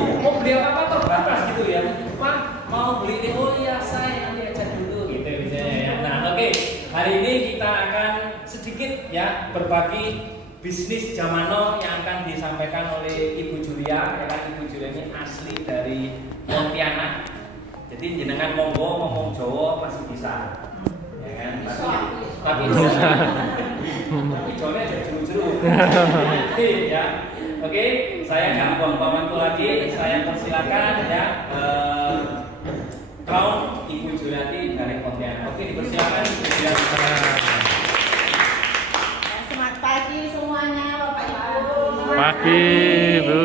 Mau beli apa terbatas gitu ya. Cuma mau beli ini, oh iya saya nanti aja dulu gitu misalnya ya. Nah oke, hari ini kita akan sedikit ya berbagi bisnis zaman now yang akan disampaikan oleh Ibu Julia. Ya kan, Ibu Julia ini asli dari Pontianak. Jadi jenengan monggo ngomong Jawa masih bisa. Ya kan? Tapi Jawa ada juru-juru. Ya. Oke, saya nggak buang-buang waktu lagi. Saya persilakan ya Crown Ibu Juliati dari Pontianak. Oke, dipersilakan Ibu Juliati. Selamat pagi semuanya, Bapak Ibu. Pagi, Bu.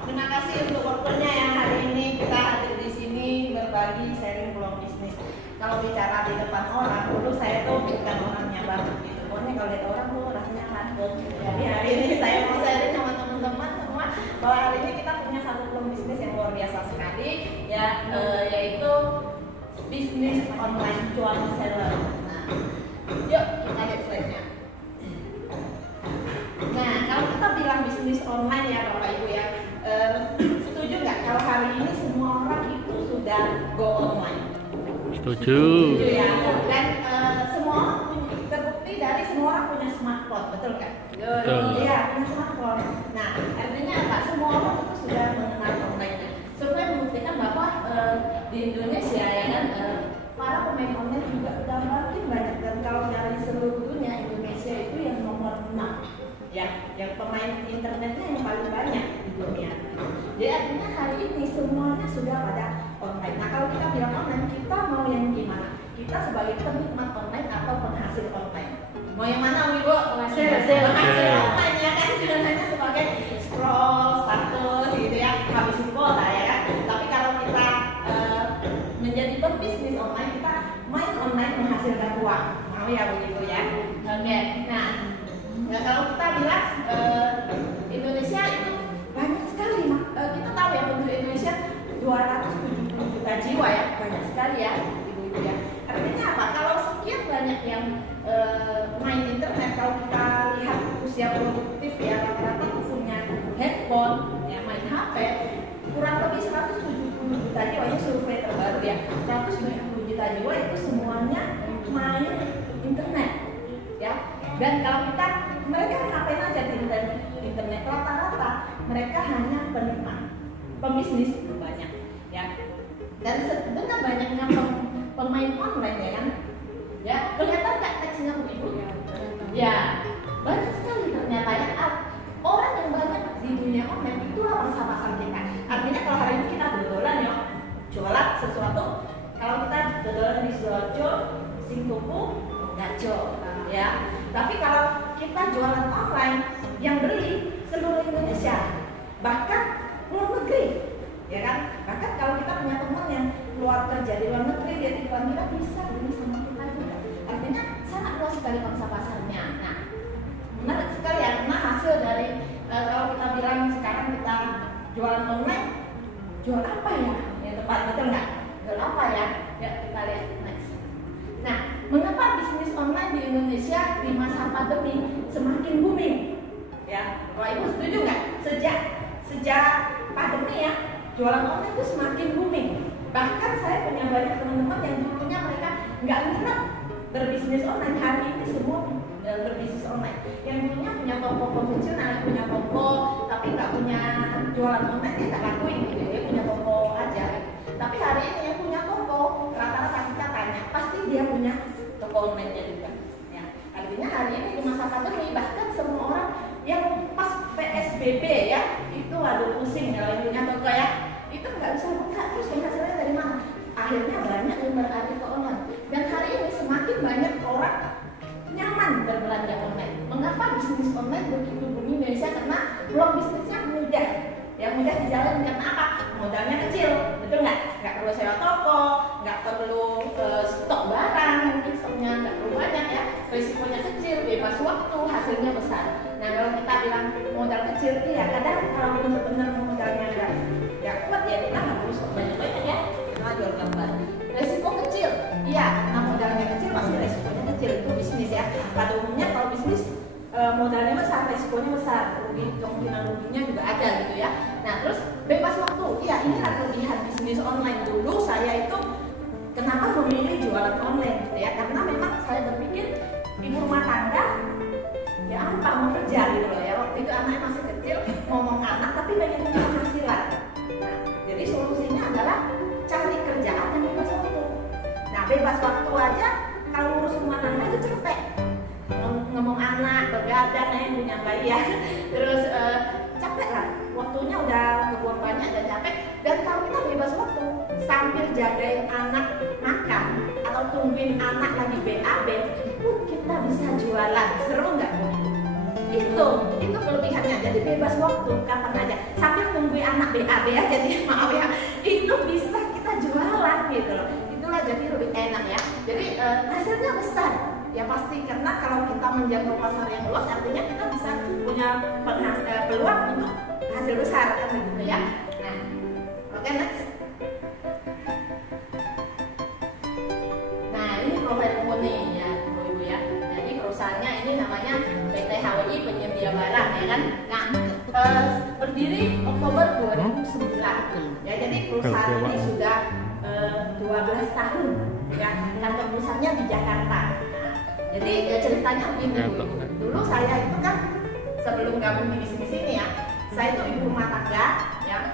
Terima kasih untuk waktunya ya, hari ini kita hadir di sini berbagi sharing peluang bisnis. Kalau bicara di depan orang, dulu saya tuh bukan orangnya banget gitu. Pokoknya kalau lihat orang tuh rasanya takut. Jadi hari ini saya mau sharing sama teman-teman semua bahwa hari ini kita punya satu peluang bisnis yang luar biasa sekali ya, yaitu bisnis online jual seller. Nah, yuk kita lihat slide-nya. Nah, kalau kita bilang bisnis online ya Bapak Ibu ya, setuju nggak kalau hari ini semua orang itu sudah go online? Setuju. Setuju ya. Dan semua orang terbukti dari semua orang punya smartphone, betul kan? Betul. Iya, punya smartphone. Nah, artinya apa? Semua orang itu sudah mengenal online-nya. Survei membuktikan bahwa di Indonesia ya kan, para pemain online juga udah makin banyak, dan kalau dari seluruh dunia Indonesia itu yang nomor 6 ya, yang pemain internetnya yang paling banyak di dunia. Jadi artinya hari ini semuanya sudah pada online. Nah kalau kita bilang online, kita mau yang gimana? Kita sebagai penikmat online atau penghasil online? Mau yang mana Ibu? Penghasil online ya kan? Hanya sebagai scroll status gitu ya, habis kuota ya kan? Tapi kalau kita menjadi pebisnis online, kita main online menghasilkan uang. Mau ya begitu ya? Oke. Nah, kalau kita bilang Indonesia itu banyak sekali, kita tahu ya penduduk Indonesia 270 juta jiwa ya, banyak sekali ya ibu-ibu ya. Artinya apa? Kalau sekian banyak yang main internet, kalau kita lihat usia produktif ya, rata-rata punya handphone, ya main HP, kurang lebih 170 juta jiwa, ini survei terbaru ya, 170 juta jiwa itu semuanya main internet ya. Dan kalau kita, mereka ngapain aja di internet, rata-rata mereka hanya penikmat, pembisnis itu banyak ya. Dan dengan banyaknya pemain online ya kan, ya kelihatan nggak teksnya Bu? Ya banyak sekali ternyata ya. Orang yang banyak di dunia online itulah pasar-pasar kita. Artinya kalau hari ini kita berjualan ya, jualan sesuatu, kalau kita berjualan di Sidoarjo, sing tuku ngajo ya. Tapi kalau kita jualan online, yang beli seluruh Indonesia, bahkan luar negeri, ya kan? Bahkan kalau kita punya teman yang keluar kerja di luar negeri, dia iklan kita bisa beli sama kita juga. Artinya sangat luas sekali pangsa pasarnya. Nah, menarik sekali ya, karena hasil dari kalau kita bilang sekarang kita jualan online, jual apa ya? Yang tepat, betul nggak? Jual apa ya? Ya kita lihat next. Nah, mengapa bisnis online di Indonesia di masa pandemi semakin booming? Ya, kalau Ibu setuju nggak? Sejak pandemi ya, jualan online itu semakin booming. Bahkan saya punya banyak teman-teman yang dulunya mereka nggak minat berbisnis online, hari ini semua berbisnis online. Yang dulunya punya toko konvensional, punya toko tapi nggak punya jualan online, dia nggak lakuin gitu, dia punya toko aja. Tapi hari ini yang punya toko, rata-rata kita tanya, pasti dia punya toko online-nya juga. Ya, artinya hari ini di masa pandemi bahkan semua orang yang pas PSBB ya, itu waduh pusing kalau yang punya toko ya, itu nggak bisa buka, terus penghasilannya dari mana? Akhirnya banyak yang beralih ke online. Dan hari ini semakin banyak orang nyaman berbelanja online. Mengapa bisnis online begitu booming di Indonesia? Karena peluang bisnisnya mudah. Yang mudah dijalani karena apa? Modalnya kecil, betul nggak? Nggak perlu sewa toko, nggak perlu stok barang, mungkin stoknya nggak perlu banyak ya. Risikonya kecil, bebas waktu, hasilnya besar. Nah kalau kita bilang modal kecil, iya kadang kalau benar-benar modalnya nggak kuat ya kita nggak perlu stok banyak-banyak ya. Kita jual gambar. Risiko kecil, iya. Nah modalnya kecil pasti risikonya kecil, itu bisnis ya. Pada umumnya kalau bisnis modalnya besar, resikonya besar, kemungkinan ruginya juga ada gitu ya. Nah terus bebas jualan online gitu ya, karena memang saya berpikir ibu rumah tangga ya apa mau kerja gitu loh ya, waktu itu anaknya masih kecil, ngomong anak tapi pengen punya penghasilan. Nah, jadi solusinya adalah cari kerjaan yang bebas waktu. Nah, bebas waktu aja kalau urus rumah tangga itu capek, ngomong anak, bergadang punya bayi ya, terus capek lah, waktunya udah kebuang banyak dan capek. Dan kalau kita bebas waktu sambil jagain anak makan atau tungguin anak lagi BAB, kita bisa jualan. Seru nggak Bu? Itu kelebihannya. Jadi bebas waktu kapan aja sambil nungguin anak BAB ya, jadi maaf ya, itu bisa kita jualan gitu loh. Itulah jadi lebih enak ya. Jadi hasilnya besar ya pasti, karena kalau kita menjangkau pasar yang luas artinya kita bisa punya peluang untuk hasil besar kan begitu ya. Nah, oke, next. Nah, ini profil nih ya Ibu ya. Jadi perusahaannya ini namanya PT HWI Penyedia Barang ya kan. Nah, berdiri Oktober 2009 ya. Jadi perusahaan ini sudah 12 tahun ya. Kantor pusatnya di Jakarta. Jadi ya ceritanya begini Bu. Dulu saya itu kan sebelum gabung di bisnis ini ya, saya itu ibu rumah tangga ya,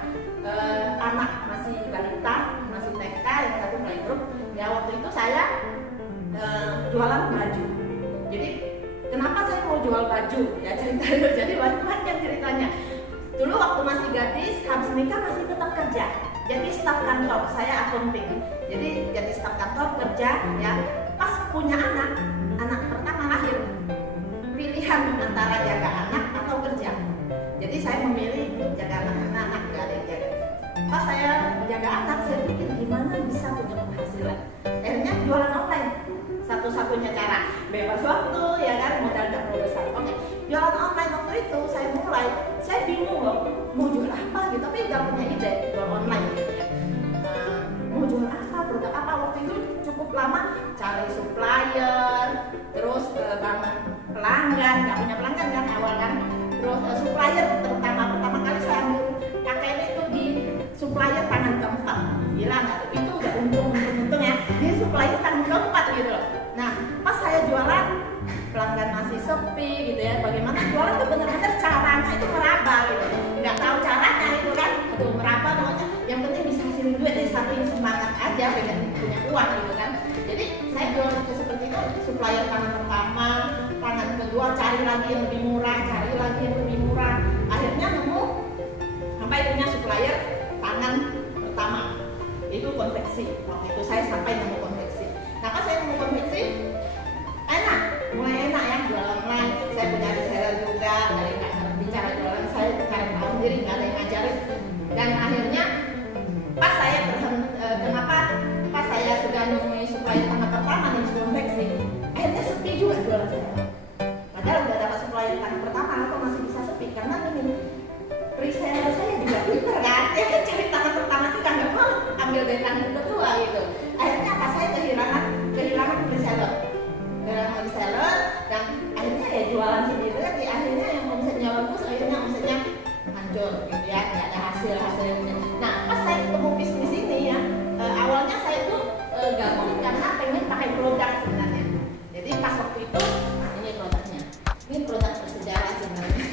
anak masih balita, masih TK, yang satu playgroup. Ya waktu itu saya jualan baju. Jadi kenapa saya mau jual baju? Ya ceritanya, jadi banyak ceritanya. Dulu waktu masih gadis, habis nikah masih tetap kerja. Jadi staf kantor, saya akunting. Jadi staf kantor kerja ya. Pas punya anak pertama lahir, pilihan antara jaga anak atau kerja. Jadi saya memilih untuk jaga anak, gak ada yang jaga. Pas saya jaga anak, saya pikir gimana bisa punya penghasilan. Akhirnya jualan online, satu-satunya cara. Bebas waktu ya kan, modal gak perlu besar. Oke, jualan online waktu itu saya mulai, saya bingung loh, mau jual apa gitu, tapi gak punya ide jual online gitu ya. Mau jual apa, produk apa, waktu itu cukup lama cari supplier, terus bangun pelanggan, nggak punya pelanggan kan awal kan, terus supplier pertama kali saya ambil pakaian itu di supplier tangan keempat, gila nggak tuh, itu udah untung ya, dia supplier tangan keempat gitu loh. Nah pas saya jualan pelanggan masih sepi gitu ya, bagaimana jualan tuh bener-bener caranya itu meraba gitu, nggak tahu caranya itu kan, aduh meraba pokoknya, yang penting bisa hasilin duit deh, saking semangat aja pengen punya uang gitu kan. Jadi saya jualan itu seperti itu, supplier tangan pertama, tangan kedua cari lagi yang lebih murah, cari lagi yang lebih murah, akhirnya nemu sampai punya supplier tangan pertama, itu konveksi. Waktu itu saya sampai nemu konveksi. Nah pas saya nemu konveksi, enak, mulai enak ya jualan online. Saya punya reseller juga, dari nggak ngerti cara jualan, saya cari tahu sendiri, nggak ada yang ngajarin. Dan akhirnya pas saya kenapa pas saya sudah nemuin supplier tangan pertama nih konveksi, akhirnya sepi juga jualan saya. Padahal udah dapat supplier tangan pertama, kok masih bisa sepi? Karena ini reseller saya juga pintar kan, ya kan cari tangan pertama itu kan nggak mau ambil dari tangan kedua gitu. Akhirnya pas saya kehilangan reseller, dan akhirnya ya jualan sendiri lagi. Akhirnya yang omsetnya bagus, akhirnya omsetnya hancur gitu ya, nggak ada hasilnya. Nah pas saya ketemu bisnis ini ya, awalnya saya tuh gabung karena pengen pakai produk sebenarnya. Jadi pas waktu itu, nah ini produknya, ini produk bersejarah sebenarnya.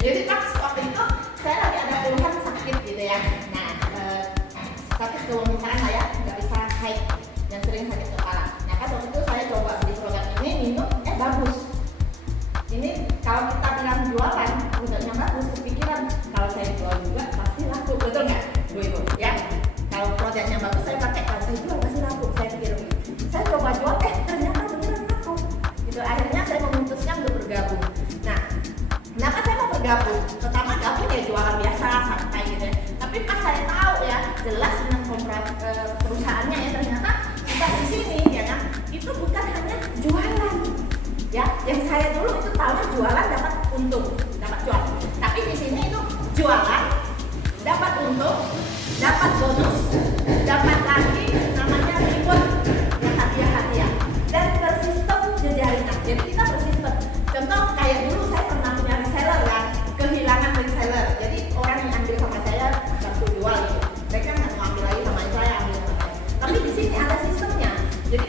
Jadi pas waktu itu saya lagi ada keluhan sakit gitu ya. Nah sakit kewangian lah ya, nggak bisa haid dan sering sakit kepala. Nah pas waktu itu saya coba beli produk ini, minum, bagus. Ini kalau kita bilang jualan, produknya bagus, kepikiran kalau saya jual juga pasti laku, betul nggak Bu Ibu? Ya, kalau produknya bagus saya pakai, kalau saya jual pasti laku. Saya pikir begitu. Saya coba jual, ternyata beneran laku. Gitu. Akhirnya saya memutuskan untuk bergabung. Nah, kenapa saya mau bergabung? Pertama gabung ya jualan biasa, santai gitu ya. Tapi pas saya tahu ya, jelas dengan perusahaannya ya, ternyata kita di sini ya kan, itu bukan hanya jualan. Ya, yang saya dulu itu tahu jualan dapat untung, dapat cuan. Tapi di sini itu jualan dapat untung, dapat bonus, dapat lagi namanya reward, ya hadiah-hadiah, dan bersistem jejaringan. Jadi kita bersistem. Contoh kayak dulu saya pernah punya reseller kan, kehilangan reseller. Jadi orang yang ambil sama saya bantu jual gitu. Mereka nggak mau ambil lagi sama saya, ambil sama saya. Tapi di sini ada sistemnya. Jadi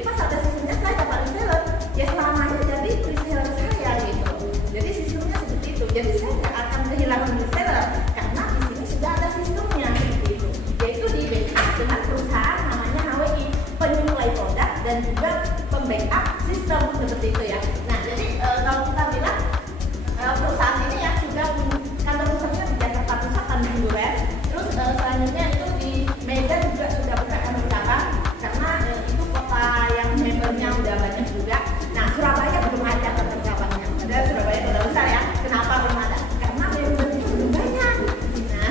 seperti itu ya. Nah, jadi kalau kita bilang perusahaan ini ya sudah kantor pusatnya di Jakarta Pusat Tanjung Duren, terus selanjutnya itu di Medan juga sudah buka kantor cabang karena itu kota yang membernya udah banyak juga. Nah, Surabaya belum ada kantor cabangnya. Padahal Surabaya kota besar ya. Kenapa belum ada? Karena membernya udah banyak. Nah,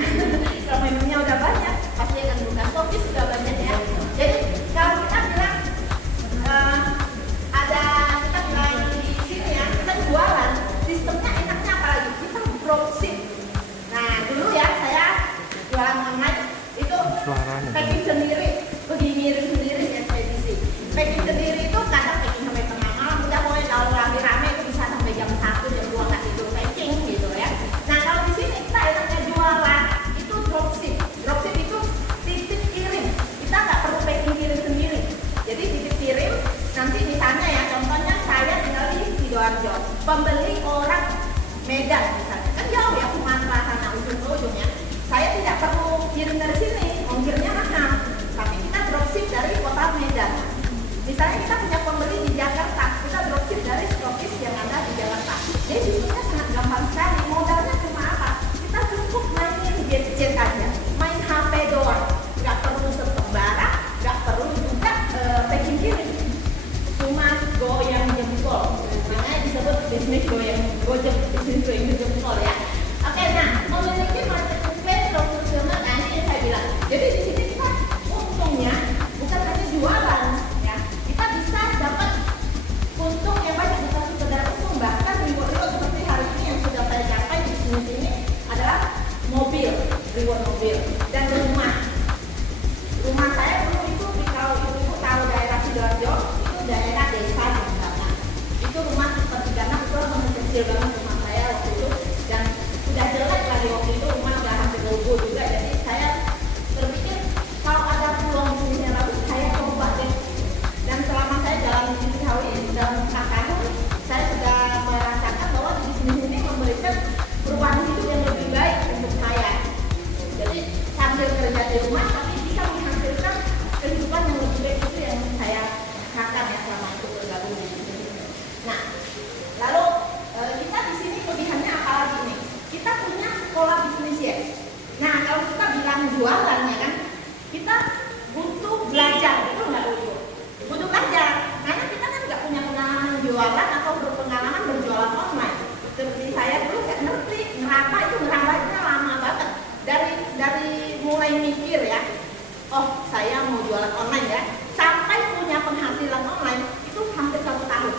kalau membernya udah banyak, pasti akan buka. Shopee sudah banyak ya. Jadi kalau kita bilang kita bilang di sini ya, kita jualan, sistemnya enaknya apalagi kita dropship. Nah, dulu ya saya jualan online itu packing sendiri, pergi ngirim sendiri ekspedisi. Packing sendiri itu kadang packing sampai tengah malam, udah mulai kalau lagi rame itu bisa sampai jam 1, jam 2 nggak tidur packing gitu ya. Nah, kalau di sini kita enaknya jualan itu dropship. Dropship itu titip kirim. Kita nggak perlu packing kirim sendiri. Jadi titip kirim, nanti misalnya ya contohnya saya tinggal di Sidoarjo, pembeli orang Medan misalnya, kan jauh ya Sumatera sana ujung ke ujungnya. Saya tidak perlu kirim dari sini, ongkirnya mahal. Tapi kita dropship dari kota Medan. Misalnya kita punya pembeli di Jakarta, kita dropship dari stokis yang ada di Jakarta. Jadi sistemnya sangat gampang sekali. Modalnya cuma apa? Kita cukup mainin gadget aja, main HP doang, nggak perlu stok barang, nggak perlu juga packing kirim. Cuma goyang jempol, makanya disebut bisnis goyang bisnis goyang jempol ya. Oke, nah memiliki marketplace profesional, nah ini yang saya bilang. Jadi di sini kita untungnya bukan hanya jualan, ya, kita bisa dapat untung yang banyak, bukan sekedar untung, bahkan reward seperti hari ini yang sudah saya capai di bisnis ini adalah mobil, reward mobil dan rumah. Rumah saya dulu itu kalau ibu tahu daerah Sidoarjo, daerah desa misalnya itu rumah seperti karena itu rumah kecil banget rumah saya waktu itu dan sudah jelek lagi waktu itu, rumah udah hampir rubuh juga. Jadi saya berpikir kalau ada peluang bisnisnya bagus saya coba deh, dan selama saya jalan di Cihawi dalam 4 tahun saya sudah merasakan bahwa bisnis ini memberikan perubahan hidup yang lebih baik untuk saya. Jadi sambil kerja di rumah tapi bisa menghasilkan kehidupan yang lebih baik, itu yang saya rasakan ya selama itu bergabung di sini. Nah, lalu kita di sini kelebihannya apa lagi nih? Kita punya sekolah bisnis ya. Nah, kalau kita bilang jualan ya kan, kita butuh belajar, betul nggak butuh? Butuh belajar, karena kita kan nggak punya pengalaman jualan atau berpengalaman berjualan online. Seperti saya dulu nggak ngerti, ngerabanya lama banget. Dari mulai mikir ya, oh saya mau jualan online ya, sampai punya penghasilan online itu hampir 1 tahun.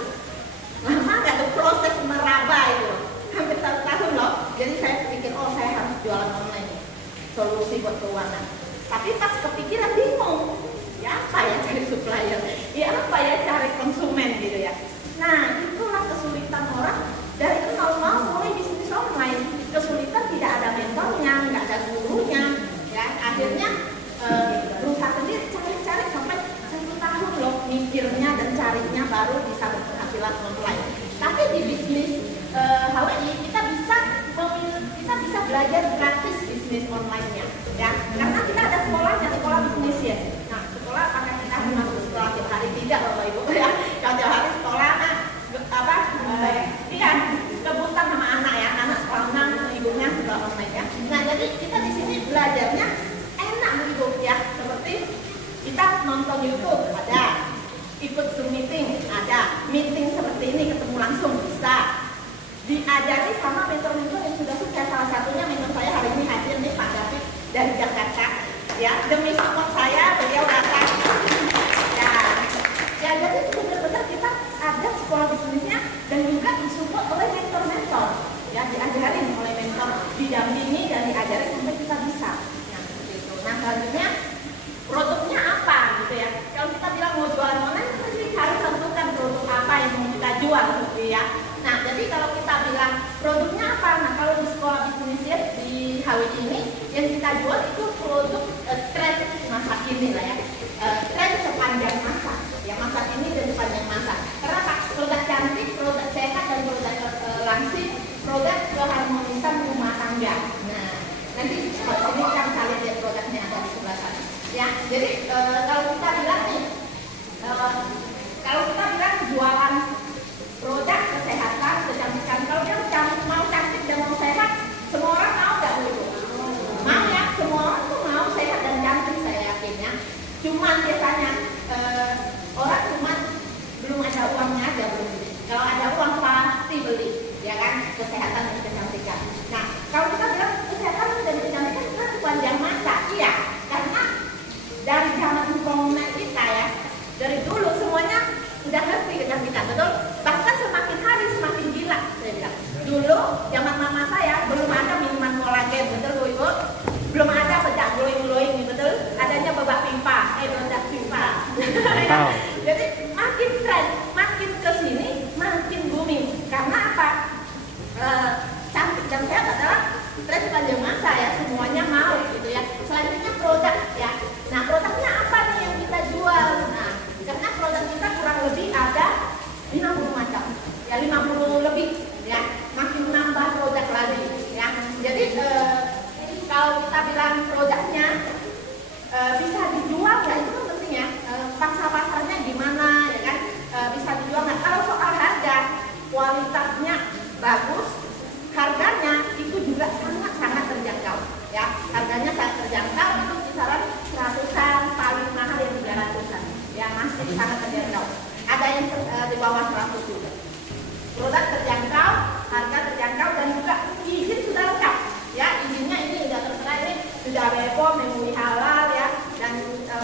Lama nggak ada proses meraba itu, hampir 1 tahun loh. Jadi saya pikir, oh saya harus jualan online, solusi buat keuangan. Tapi pas kepikiran bingung, ya apa ya cari supplier, ya apa ya cari konsumen gitu ya. Nah itulah kesulitan orang dari itu mau mulai bisnis online. Kesulitan tidak ada mentornya, nggak ada gurunya, ya akhirnya berusaha sendiri cari sampai 1 tahun loh mikirnya dan carinya baru bisa berpenghasilan online. Tapi di bisnis HWI kita bisa belajar gratis bisnis online-nya ya, karena kita ada sekolahnya, sekolah bisnis ya. Nah sekolah apakah kita harus masuk sekolah tiap hari? Tidak Bapak Ibu ya, kalau tiap hari sekolah iya kebutuhan sama anak ya, anak sekolah ibunya sekolah online ya. Nah jadi kita di sini belajarnya enak begitu ya, seperti kita nonton YouTube ada, ikut Zoom meeting ada, meeting seperti ini ketemu langsung bisa, diajari sama mentor-mentor yang sudah sukses. Salah satunya mentor saya hari ini hadir nih, Pak David dari Jakarta ya, demi support saya beliau datang ya jadi benar-benar kita ada sekolah bisnisnya dan juga disupport oleh mentor-mentor ya, diajarin oleh mentor, didampingi dan diajari sampai kita bisa. Nah selanjutnya produknya apa gitu ya. Kalau kita bilang mau jualan online, kita harus tentukan produk apa yang mau kita jual gitu ya. Nah jadi kalau kita bilang produknya apa, nah kalau di sekolah bisnis ya di HWI ini yang kita jual itu produk tren masa kini lah ya, tren sepanjang masa ya, masa kini dan sepanjang masa. Karena produk cantik, produk sehat dan produk langsing, produk keharmonisan rumah tangga. Nah nanti seperti ini kan kalian lihat produknya ada di sebelah sana ya. Jadi kalau kita bilang nih, kalau kita bilang jualan pakai produk Viva. Mantap. Jadi makin tren, makin kesini, makin booming. Karena apa? Cantik dan sehat adalah tren sepanjang masa ya, semuanya mau gitu ya. Selanjutnya produk ya. Nah produknya apa nih yang kita jual? Nah karena produk kita kurang lebih ada 50 macam, ya 50 lebih ya, makin nambah produk lagi ya. Jadi kalau kita bilang produknya bisa dijual ya, itu kan penting ya. Pasarnya gimana ya kan, bisa dijual nggak? Kalau soal harga, kualitasnya bagus, harganya itu juga sangat terjangkau ya. Harganya sangat terjangkau, itu kisaran 100-an, paling mahal yang 300-an ya, masih sangat terjangkau. Ada yang di bawah 100 juga. Produk terjangkau, harga terjangkau, dan juga izin sudah lengkap ya. Izinnya ini sudah tertera, ini sudah BPOM, MUI halal ya, dan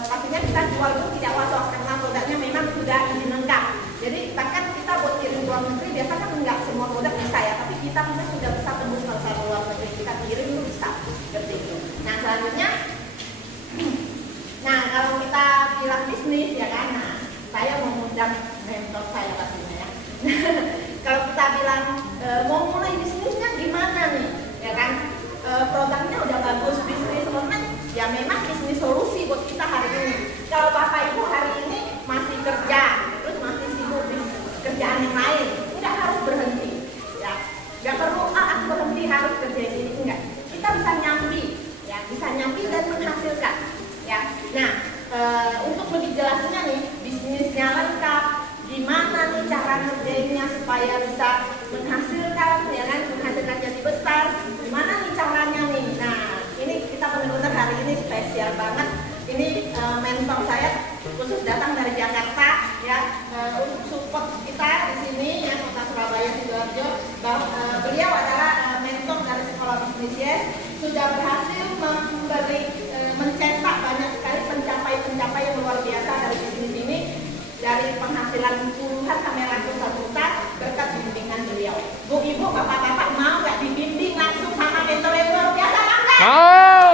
pastinya kita jual itu tidak wasok karena produknya memang sudah izin lengkap. Jadi bahkan kita buat kirim luar negeri biasanya kan enggak semua produk bisa ya, tapi kita punya sudah bisa tembus pasar luar negeri, kita kirim itu bisa seperti itu. Nah selanjutnya, nah kalau kita bilang bisnis ya kan, nah saya mengundang mentor saya pastinya ya. Kalau kita bilang mau mulai bisnisnya gimana nih, ya kan? Produknya udah bagus, bisnis online, ya memang bisnis solusi buat kita hari ini. Kalau bapak ibu hari ini masih kerja, terus masih sibuk di kerjaan yang lain, tidak harus berhenti, ya. Gak perlu aku berhenti harus kerja ini, enggak. Kita bisa nyambi, ya, bisa nyambi dan menghasilkan, ya. Nah, untuk lebih jelasnya nih, bisnisnya lengkap. Gimana nih cara ngerjainnya supaya bisa menghasilkan, ya kan, menghasilkan jadi besar, gimana nih caranya nih. Nah ini kita benar-benar hari ini spesial banget. Ini mentor saya khusus datang dari Jakarta ya, untuk support kita di sini ya, kota Surabaya Sidoarjo. Beliau adalah mentor dari Sekolah Bisnis Yes, sudah berhasil mencetak banyak sekali pencapaian yang luar biasa dari bisnis ini, dari penghasilan puluhan sampai ratusan juta berkat bimbingan beliau. Bu, ibu, bapak-bapak mau nggak dibimbing langsung sama mentor yang luar biasa? Mau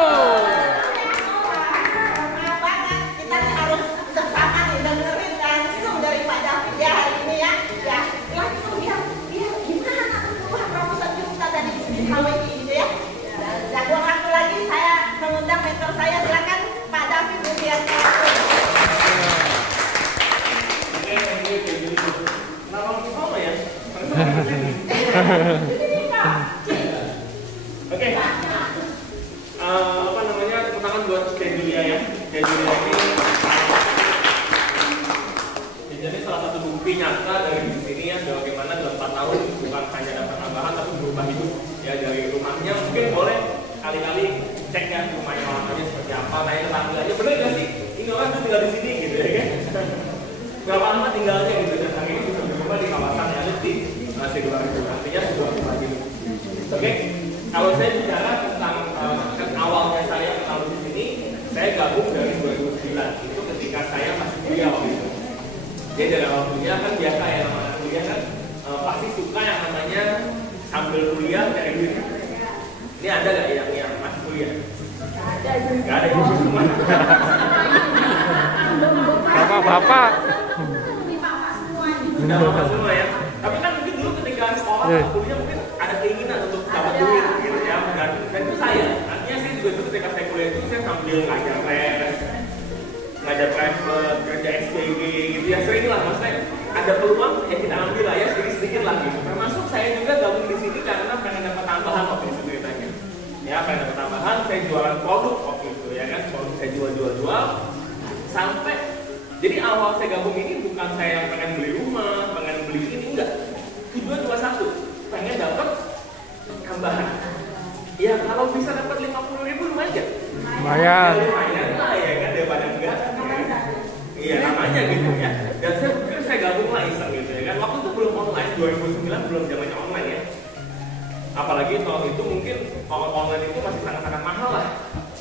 banget. Kita nih harus bersama nih dengerin langsung dari Pak David ya hari ini ya. Ya langsung dia gimana puluhan ratusan juta dari bisnis HWI gitu ya. Dan buang waktu lagi, saya mengundang mentor saya, silakan Pak David Budianto. Oke, apa namanya, tantangan buat Julia ya. Julia ini salah satu bukti nyata dari di sini ya, bagaimana dalam 4 tahun bukan hanya dapat tambahan tapi berubah hidup ya. Dari rumahnya mungkin boleh kali-kali cek ya rumahnya orangnya seperti apa, naik tetangganya bener gak sih ini orang tuh tinggal di sini gitu ya kan. Berapa lama tinggalnya gitu, dan hari ini bisa berubah di kawasan yang ada di Sidoarjo, artinya sebuah rumah hidup. Oke, kalau saya bicara tentang awalnya saya kenal di sini, saya gabung dari 2009, itu ketika saya masih kuliah waktu itu. Jadi dari awal kuliah kan biasa ya, namanya kuliah kan pasti suka yang namanya sambil kuliah cari duit. Ini ada nggak yang masih kuliah? Nggak ada yang semua. Bapak-bapak. Udah bapak semua ya. Tapi kan mungkin dulu ketika sekolah kuliah mungkin ada keinginan untuk dapat duit gitu ya. Dan itu saya. Artinya saya juga itu ketika saya kuliah itu saya sambil ngajar private, kerja SPG gitu ya. Sering lah, maksudnya ada peluang ya kita ambil lah ya, sedikit-sedikit lah gitu. Termasuk saya juga gabung di sini karena pengen dapat tambahan waktu itu ceritanya. Ya pengen dapat tambahan, saya jualan produk waktu itu ya kan. Produk saya jual sampai. Jadi awal saya gabung ini bukan saya pengen beli rumah, pengen beli ini, enggak. Tujuan cuma satu, pengen dapat tambahan. Ya kalau bisa dapat 50.000 lumayan. Lumayan. Ya, lumayan lah ya kan, daripada enggak. Iya namanya gitu ya. Dan saya gabung lah iseng gitu ya kan. Waktu itu belum online, 2009 belum zamannya online ya. Apalagi tahun itu mungkin online itu masih sangat-sangat mahal lah.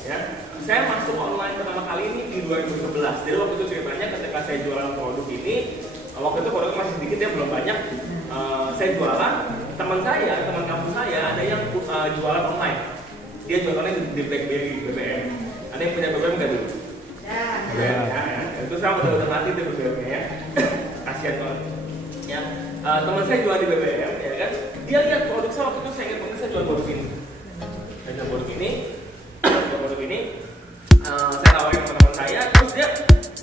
Ya. Saya masuk online pertama kali ini di 2011. Jadi waktu itu ceritanya ketika saya jualan produk ini, waktu itu produknya masih sedikit ya, belum banyak. Saya jualan, teman kampus saya ada yang jualan online. Dia jualannya di BlackBerry, BBM. Ada yang punya BBM nggak dulu? Iya. Itu saya betul-betul mati tuh BBM ya. Kasihan banget. Ya, teman saya jual di BBM, ya kan? Dia lihat produk saya waktu itu, saya ingat banget saya jual produk ini. Saya jual produk ini, saya tawarin ke teman saya, terus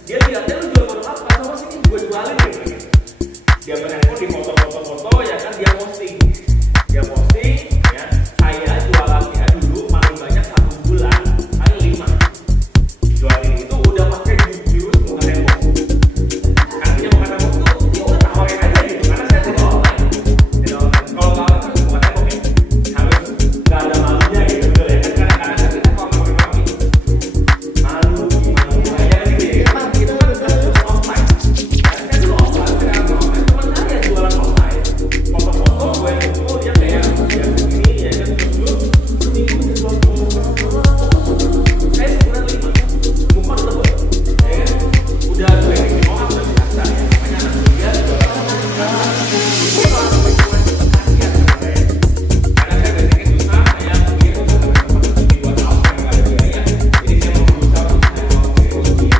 dia lihatnya lu jual produk apa? Sama sini gue jualin gitu. Dia berhandphone di foto-foto, ya kan? Dia posting, ya. Saya jualannya dulu paling banyak 1 bulan, paling 5. Jualin itu udah pakai jurus bukan tembok. Artinya bukan tembok tuh, ya udah tawarin aja gitu. Karena saya tidak online. Kalau tawarin kan bukan tembok ya. Harus nggak ada malunya gitu, betul ya. Kadang-kadang kan kita kalau ngomongin malu gimana saya gitu ya. Itu kan jurus offline. Saya dulu offline, sekarang online. Teman saya jualan online. Foto-foto gue itu dia kayak begini ya kan, terus seminggu bisa jual 20. Saya sebulan 5. Muka udah tebel, ya kan? Udah training orang udah biasa ya. Makanya anak kuliah jualan online. Itu kalau kasihan sama saya. Karena saya basicnya susah, saya kuliah juga teman-teman di 2 tahun yang nggak ada biaya. Jadi saya mau berusaha untuk saya mau kuliah.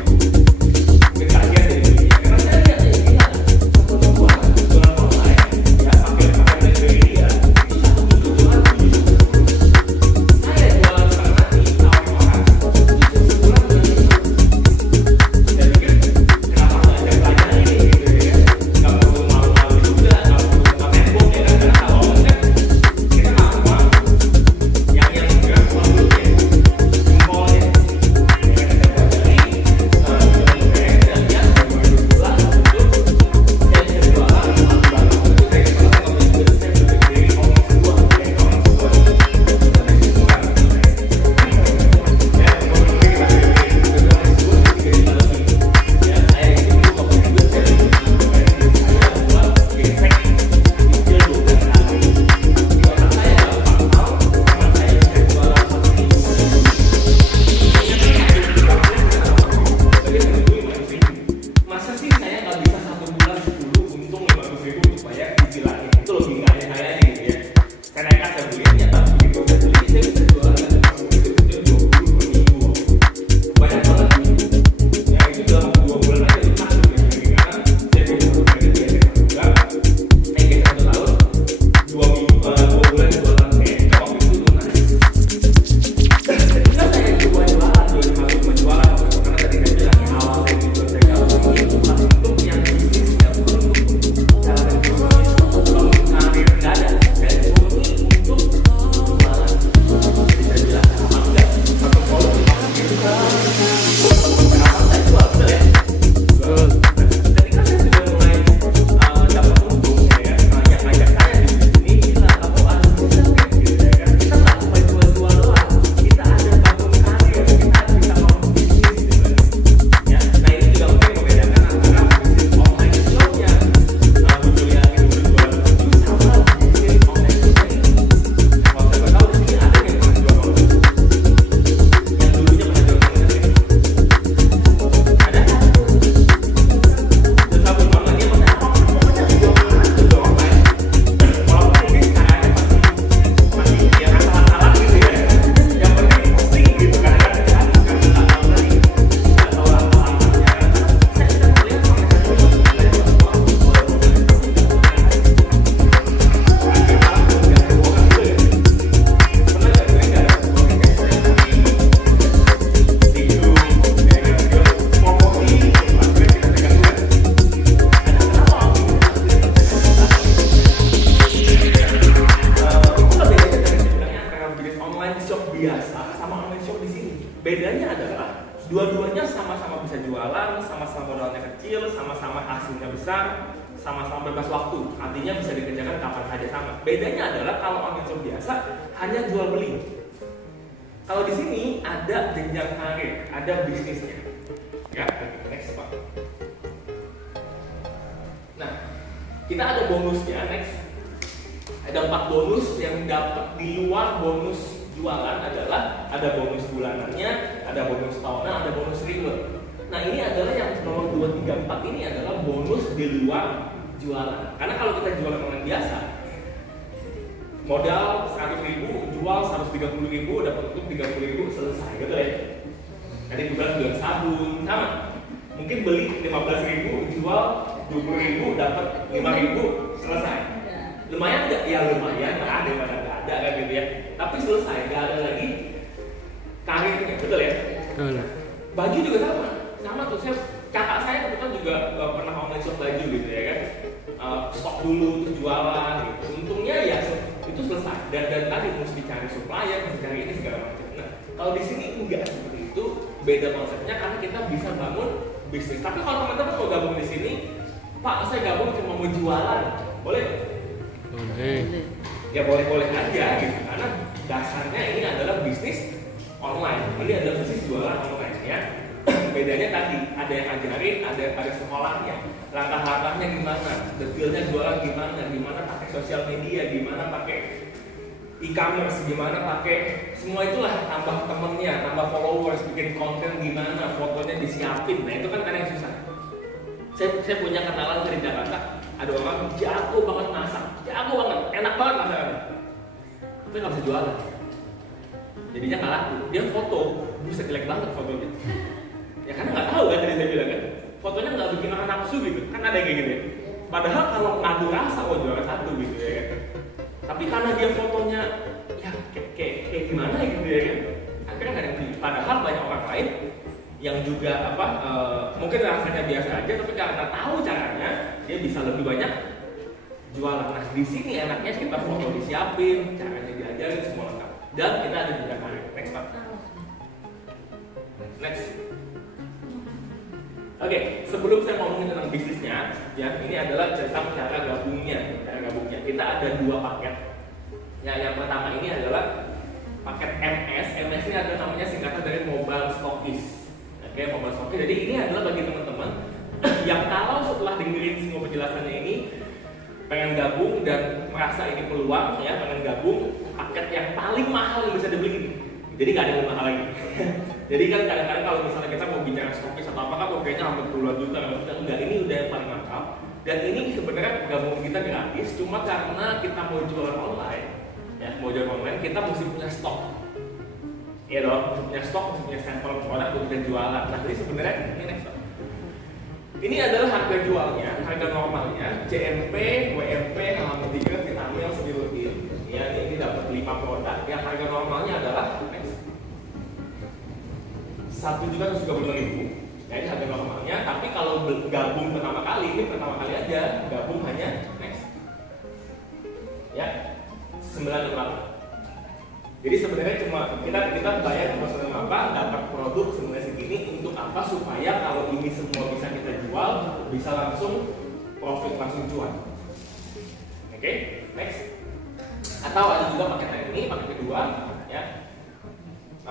Mungkin kasihan dari dunia. Karena saya lihat ya ini kan satu jualan online ya pakai metode ya. Ini 1 minggu jualan 7. Saya jualan setengah mati tawarin orang. Sebulan 7. Saya pikir kenapa nggak saya pelajari ini gitu ya. Nggak perlu malu-malu juga, nggak perlu buka tembok ya kan. Karena kalau kan kita nggak semua yang gerak semua dulu ya. Jempolnya. Ya kan saya pelajari. Saya lihat bagaimana jualan itu. Saya bisa jualan 4 bulan. Itu saya kepala saya nggak bisa saya beli omong kedua. Ya omong kedua. Sampai sebulan. Ya omong kedua kita beli ya saya itu buka duit saya beli saya buat gesek kecil 12 kali. Di otak saya gampang tahu teman saya bisa jualan 1 minggu. Masa sih saya nggak bisa 1 bulan 10 untung 500.000 untuk bayar cicilannya? Itu logikanya saya aja gitu ya. Saya nekat saya beli, ternyata begitu saya beli saya bisa jualan dengan 20 per minggu. Banyak banget. Ya itu dalam 2 bulan aja itu masuk ya. Karena saya bisa berpikir biasa 1 bulan, geser 1 tahun, 2 bulan jualan saya waktu itu lunas. Ketika saya coba jualan, jualan karena tadi saya bilang yang awal saya gitu saya gabung ini bukan untuk yang bisnisnya, bukan untuk cara ekonomi, bukan karir nggak ada. Saya murni untuk jualan. Jadi saya bilang kenapa enggak? Satu produk 50.000. Kenapa saya jual betul ya? Jual. Ketika saya sudah mulai dapat untung ya kan, yang ngajak saya di sini bilang kamu harus bisa gitu ya kan. Kita nggak cuma jual-jual doang, kita ada bangun karir, kita bisa bangun bisnis gitu kan. Ya, nah ini juga mungkin membedakan antara bisnis online shop-nya Bu Julia itu berjualan baju sama bisnis online shop-nya ini. Kalau saya tahu di sini ada yang pernah jual online shop, yang dulunya pernah jual online shop. Ada? Terus aku bilang lagi pokoknya jual online. Walaupun mungkin caranya masih ya salah-salah gitu ya. Yang penting posting gitu kan. Karena nggak tahu tadi nggak tahu apa-apanya. Saya sudah melihat sampai satu bulan saya jual biasa sama online shop di sini. Bedanya adalah dua-duanya sama-sama bisa jualan, sama-sama modalnya kecil, sama-sama hasilnya besar, sama-sama bebas waktu. Artinya bisa dikerjakan kapan saja sama. Bedanya adalah kalau online shop biasa hanya jual beli. Kalau di sini ada jenjang karir, ada bisnisnya. Ya, next Pak. Nah, kita ada bonusnya next. Ada 4 bonus yang dapat di luar bonus jualan adalah ada bonus bulanannya, ada bonus tahunan, ada bonus reward. Nah ini adalah yang nomor 2, 3, 4 ini adalah bonus di luar jualan. Karena kalau kita jualan online biasa, modal 100.000, jual 130.000, dapat untung 30.000, selesai gitu ya. Tadi gue bilang jual sabun, sama. Mungkin beli 15.000, jual 20.000, dapat 5.000, selesai. Lumayan nggak? Ya lumayan, nggak ada daripada nggak ada kan gitu ya. Tapi selesai, nggak ada lagi karirnya, betul ya? Betul. Baju juga sama tuh. Kakak saya kebetulan juga pernah online shop baju gitu ya kan. Stok dulu terus jualan gitu. Untungnya ya itu selesai. Dan tadi mesti cari supplier, mesti cari ini segala macam. Nah, kalau di sini enggak seperti itu, beda konsepnya karena kita bisa bangun bisnis. Tapi kalau teman-teman mau gabung di sini, Pak, saya gabung cuma mau jualan, boleh? Boleh. Ya boleh-boleh aja gitu. Karena dasarnya ini adalah bisnis online. Ini adalah bisnis jualan online ya. Bedanya tadi ada yang ajarin, ada sekolahnya, langkah-langkahnya gimana, detailnya jualan gimana pakai sosial media, gimana pakai e-commerce, gimana pakai semua itulah, tambah temennya, tambah followers, bikin konten gimana, fotonya disiapin. Nah itu kan kadang yang susah. Saya punya kenalan dari Jakarta, ada orang jago banget masak, jago banget, enak banget masaknya, tapi nggak bisa jualan. Jadinya nggak laku. Dia foto, bisa jelek banget fotonya. Ya karena nggak tahu kan tadi saya bilang kan, fotonya nggak bikin orang nafsu gitu, kan ada yang kayak gitu ya. Padahal kalau ngadu rasa, juara satu gitu ya kan. Tapi karena dia fotonya ya kayak gimana gitu ya kan, akhirnya nggak ada yang beli. Padahal banyak orang lain yang juga mungkin rasanya biasa aja, tapi karena tahu caranya, dia bisa lebih banyak jualan. Nah di sini enaknya kita foto disiapin, caranya diajarin semua lengkap, dan kita ada juga karir. Next Pak. Next. Oke, sebelum saya ngomongin tentang bisnisnya, ya ini adalah tentang cara gabungnya. Kita ada dua paket. Ya, yang pertama ini adalah paket MS. MS ini adalah namanya singkatan dari Mobile Stockist. Oke, Mobile Stockist. Jadi ini adalah bagi teman-teman yang kalau setelah dengerin semua penjelasannya ini pengen gabung dan merasa ini peluang, ya pengen gabung paket yang paling mahal yang bisa dibeli. Jadi nggak ada yang mahal lagi. Jadi kan kadang-kadang kalau misalnya kita mau bicara stokis atau apa kan kayaknya hampir puluhan juta, enggak, ini udah yang paling mantap. Dan ini sebenarnya gabung kita gratis, cuma karena kita mau jualan online, ya mau jualan online kita mesti punya stok. Iya dong, mesti punya stok, mesti punya sampel produk untuk kita jualan. Nah ini sebenarnya ini next stop. Ini adalah harga jualnya, harga normalnya, CMP, WMP, halaman 3, vitamin, Spirutin. Ya ini dapat 5 produk. Yang harga normalnya adalah next 1.135.000. Ya ini harga normalnya. Tapi kalau gabung pertama kali, ini pertama kali aja gabung hanya next. Ya 968. Jadi sebenarnya cuma kita bayar cuma 968, dapat produk sebenarnya segini untuk apa? Supaya kalau ini semua bisa kita jual, bisa langsung profit, langsung cuan. Oke, next. Atau ada juga paket yang ini, paket kedua, ya.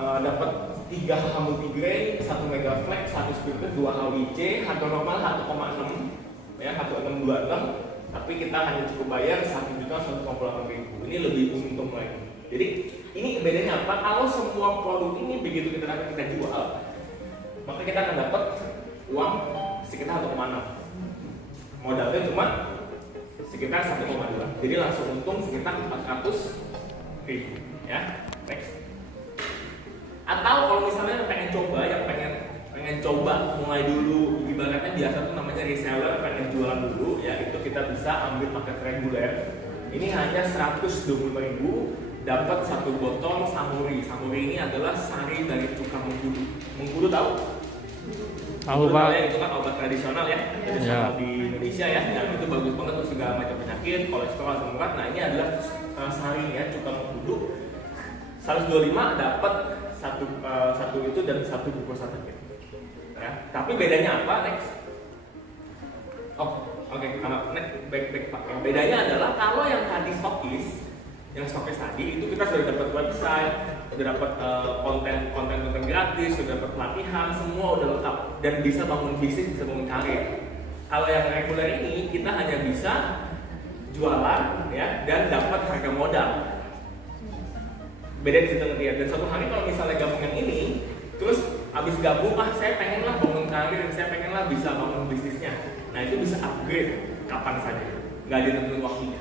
Dapat 3 multigrain, 1 mega flex, 1 spirit, 2 HWC, harga normal 1,6, ya 1,626. Tapi kita hanya cukup bayar 1.158.000. Ini lebih untung lagi. Jadi ini bedanya apa? Kalau semua produk ini begitu kita jual, maka kita akan dapat uang sekitar 1,6. Modalnya cuma sekitar 1,2. Jadi langsung untung sekitar 400.000. Ya, next. Atau kalau misalnya pengen coba, yang pengen coba mulai dulu, ibaratnya biasa tuh namanya reseller, pengen jualan dulu, ya itu kita bisa ambil paket reguler. Ini hanya 125.000, dapat 1 botol Samuri. Samuri ini adalah sari dari cuka mengkudu. Mengkudu tahu? Tahu Pak. Ya, itu kan obat tradisional ya, tradisional di Indonesia ya. Yang itu bagus banget untuk segala macam penyakit, kolesterol, asam urat. Nah ini adalah sarinya cuka mengkudu. 125 dapat satu itu dan 1 bungkus sakit. Ya. Tapi bedanya apa? Next. Oh, oke. Next back Pak. Yang bedanya adalah kalau yang tadi stokis tadi itu kita sudah dapat website, sudah dapat konten gratis, sudah dapat pelatihan, semua udah lengkap dan bisa bangun bisnis, bisa bangun karir. Kalau yang reguler ini kita hanya bisa jualan ya dan dapat harga modal. Beda di situ nanti ya. Dan suatu hari kalau misalnya gabung yang ini, terus abis gabung saya pengen lah bangun karir, saya pengen lah bisa bangun bisnisnya. Nah itu bisa upgrade kapan saja, nggak ditentuin waktunya.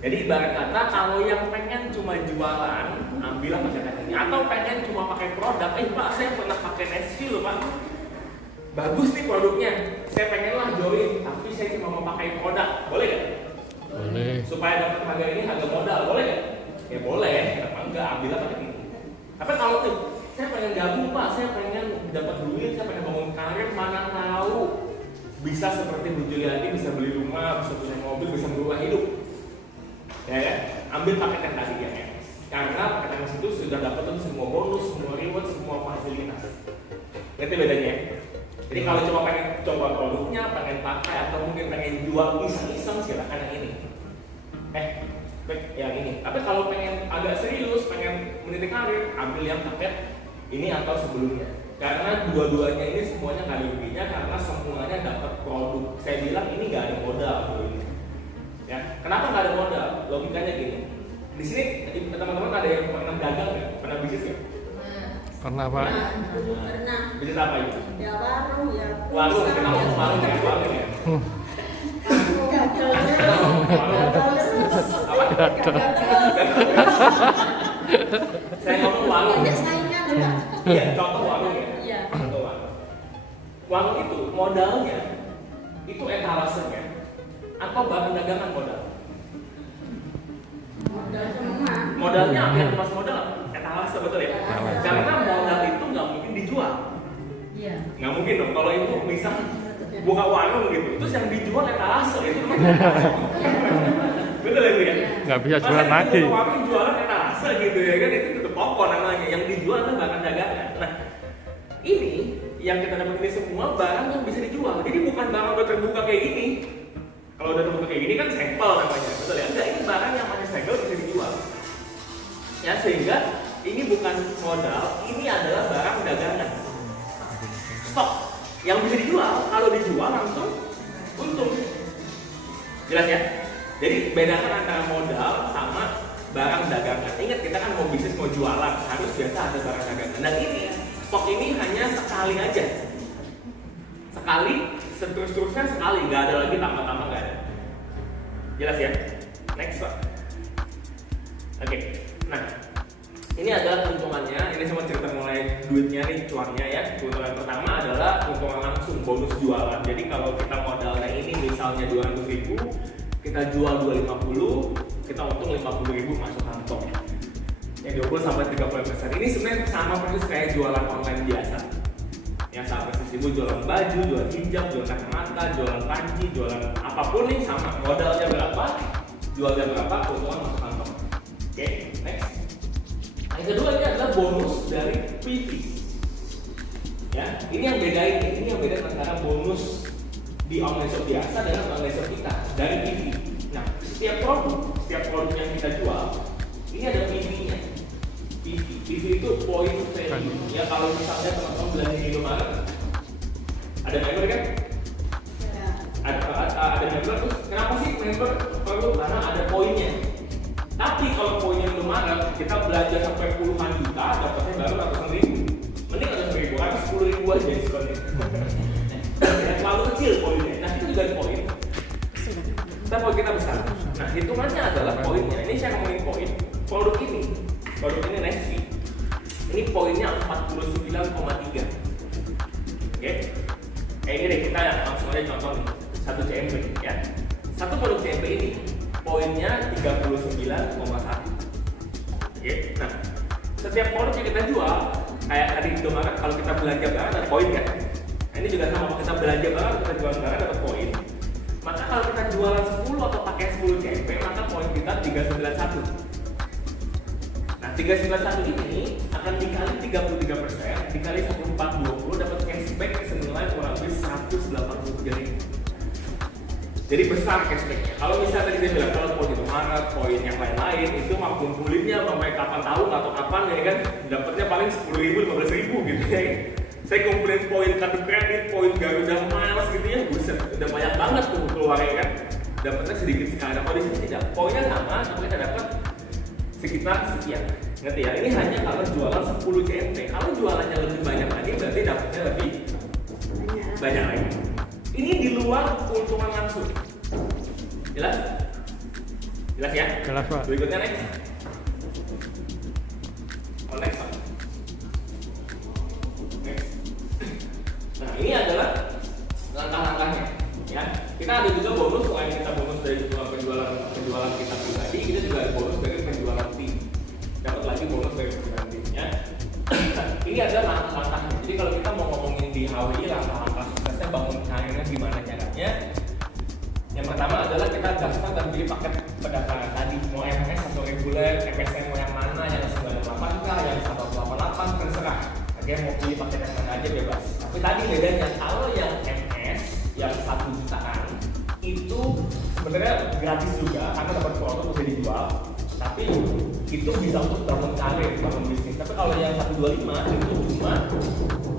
Jadi ibarat kata kalau yang pengen cuma jualan, ambillah paket ini. Atau pengen cuma pakai produk, Pak saya pernah pakai bagus nih produknya, saya pengenlah join, tapi saya cuma mau pakai produk, boleh nggak? Boleh. Supaya dapat harga ini harga modal, boleh nggak? Ya boleh, kenapa enggak? Ambil pakai ini. Tapi kalau nih, saya pengen gabung Pak, saya pengen dapat duit, saya pengen bangun karir, mana tahu bisa seperti Bu Juliani, bisa beli rumah, bisa punya mobil, bisa merubah hidup. Ya kan? Ambil paket yang tadi ya. Karena paket yang itu sudah dapat semua bonus, semua reward, semua fasilitas. Ngerti bedanya ya? Jadi kalau cuma pengen coba produknya, pengen pakai atau mungkin pengen jual iseng-iseng, silakan yang ini. Yang ini. Tapi kalau pengen agak serius, pengen meniti karir, ambil yang paket ini atau sebelumnya. Karena dua-duanya ini semuanya nggak ada ruginya karena semuanya dapat produk. Saya bilang ini nggak ada modal ini. Ya, kenapa nggak ada modal? Logikanya gini. Di sini teman-teman ada yang pernah dagang nggak? Pernah bisnis nggak? Pernah Pak? Pernah. Bisnis apa itu? Ya warung, ya Warung, kita ngomong warung ya, warung ya. Apa? Saya ngomong warung. Ada saingan enggak? Iya, contoh warung ya. Iya. Contoh warung. Warung itu modalnya itu etalasenya atau barang dagangan modal. Modal semua. Modalnya apa yang mas modal? Etalase betul ya. Etalase. Karena modal itu nggak mungkin dijual. Iya. Nggak mungkin dong. Kalau itu misal buka warung gitu, terus yang dijual etalase itu namanya. Betul ya Bu ya? Nggak bisa jualan Masa lagi. buka warung jualan etalase gitu ya kan, itu tetap pokok namanya. Yang dijual itu barang dagangan. Nah, ini yang kita dapat ini semua barang yang bisa dijual. Jadi bukan barang udah terbuka kayak gini. Kalau udah terbuka kayak gini kan sampel namanya, betul ya? Enggak, ini barang yang masih segel bisa dijual. Ya, sehingga ini bukan modal, ini adalah barang dagangan. Stok yang bisa dijual, kalau dijual langsung untung. Jelas ya? Jadi bedakan antara modal sama barang dagangan. Ingat, kita kan mau bisnis, mau jualan, harus biasa ada barang dagangan. Dan ini stok ini hanya sekali aja. Sekali, seterus-terusnya sekali, nggak ada lagi tambah-tambah, nggak ada. Jelas ya? Next Pak. Oke, nah ini adalah keuntungannya. Ini cuma cerita mulai duitnya nih, cuannya ya. Keuntungan pertama adalah keuntungan langsung, bonus jualan. Jadi kalau kita modalnya ini misalnya 200.000, kita jual 250, kita untung 50.000 masuk kantong. Yang 20-30%. Ini sebenarnya sama persis kayak jualan online biasa. Yang sampai 1.000 jualan baju, jualan hijab, jualan kacamata, jualan panci, jualan apapun nih sama. Modalnya berapa, jualnya berapa, keuntungan masuk kantong. Oke, next. Yang kedua ini adalah bonus dari PV. Ya, ini yang bedain, ini yang beda antara bonus di online shop biasa dengan online shop kita dari PV. Nah, setiap produk yang kita jual ini ada PV-nya. PV itu point value. Ya, kalau misalnya teman-teman belanja di Indomaret, ada member kan? Ya. Ada member, terus kenapa sih member perlu? Karena ada poinnya. Tapi kalau poinnya Indomaret, kita belanja sampai puluhan juta, dapatnya baru ratusan ribu. Mending ratusan ribu, kan 10.000 aja diskonnya. Yang terlalu kecil poinnya. Nah, itu juga ada poin. Kita poin kita besar. Nah, hitungannya adalah poinnya. Ini saya ngomongin poin. Produk ini Nesvi. Ini poinnya 49,3. Oke. Ini deh, kita langsung aja contoh nih. Satu CMB ya. Satu produk CMB ini poinnya 39,1. Oke. Nah, setiap produk yang kita jual, kayak tadi di Indomaret, kalau kita belanja barang ada poin kan? Nah, ini juga sama, kita belanja barang, kita jual barang dapat poin. Maka kalau kita jualan 10 atau pakai 10 CMB, maka poin kita 391. Nah, 391 ini akan dikali 33%, dikali 1420 dapat cashback senilai kurang lebih 183.000. Jadi besar cashbacknya. Kalau misalnya tadi saya bilang kalau poin itu Maret, poin yang lain-lain itu mah kumpulinnya sampai kapan tahu atau kapan ya kan, dapatnya paling 10.000, 15.000 gitu ya. Saya kumpulin poin kartu kredit, poin Garuda Miles gitu ya, buset, udah banyak banget tuh keluarnya kan. Dapatnya sedikit sekali. Nah, kalau di sini tidak, poinnya sama, tapi kita dapat sekitar sekian. Ngerti ya? Ini hanya kalau jualan 10 CMT. Kalau jualannya lebih banyak lagi, berarti dapatnya lebih banyak lagi. Ini di luar keuntungan langsung. Jelas? Jelas ya? Jelas Pak. Berikutnya next. Oh, next Pak. Next. Nah, ini adalah kita ada juga bonus selain kita bonus dari penjualan kita pribadi, kita juga ada bonus dari penjualan tim. Dapat lagi bonus dari penjualan timnya. Ini adalah langkah-langkah. Jadi kalau kita mau ngomongin di HWI langkah-langkah suksesnya bangun karirnya gimana caranya? Yang pertama adalah kita daftar dan pilih paket pendaftaran tadi. Mau MS atau reguler, MSN mau yang mana, yang 98 kah, yang 188, terserah. Oke, mau pilih paket yang mana aja bebas. Tapi tadi bedanya, kalau yang MS yang 1 jutaan itu sebenarnya gratis juga karena dapat produk bisa dijual. Tapi itu bisa untuk bangun karir, bangun bisnis. Tapi kalau yang 125 itu cuma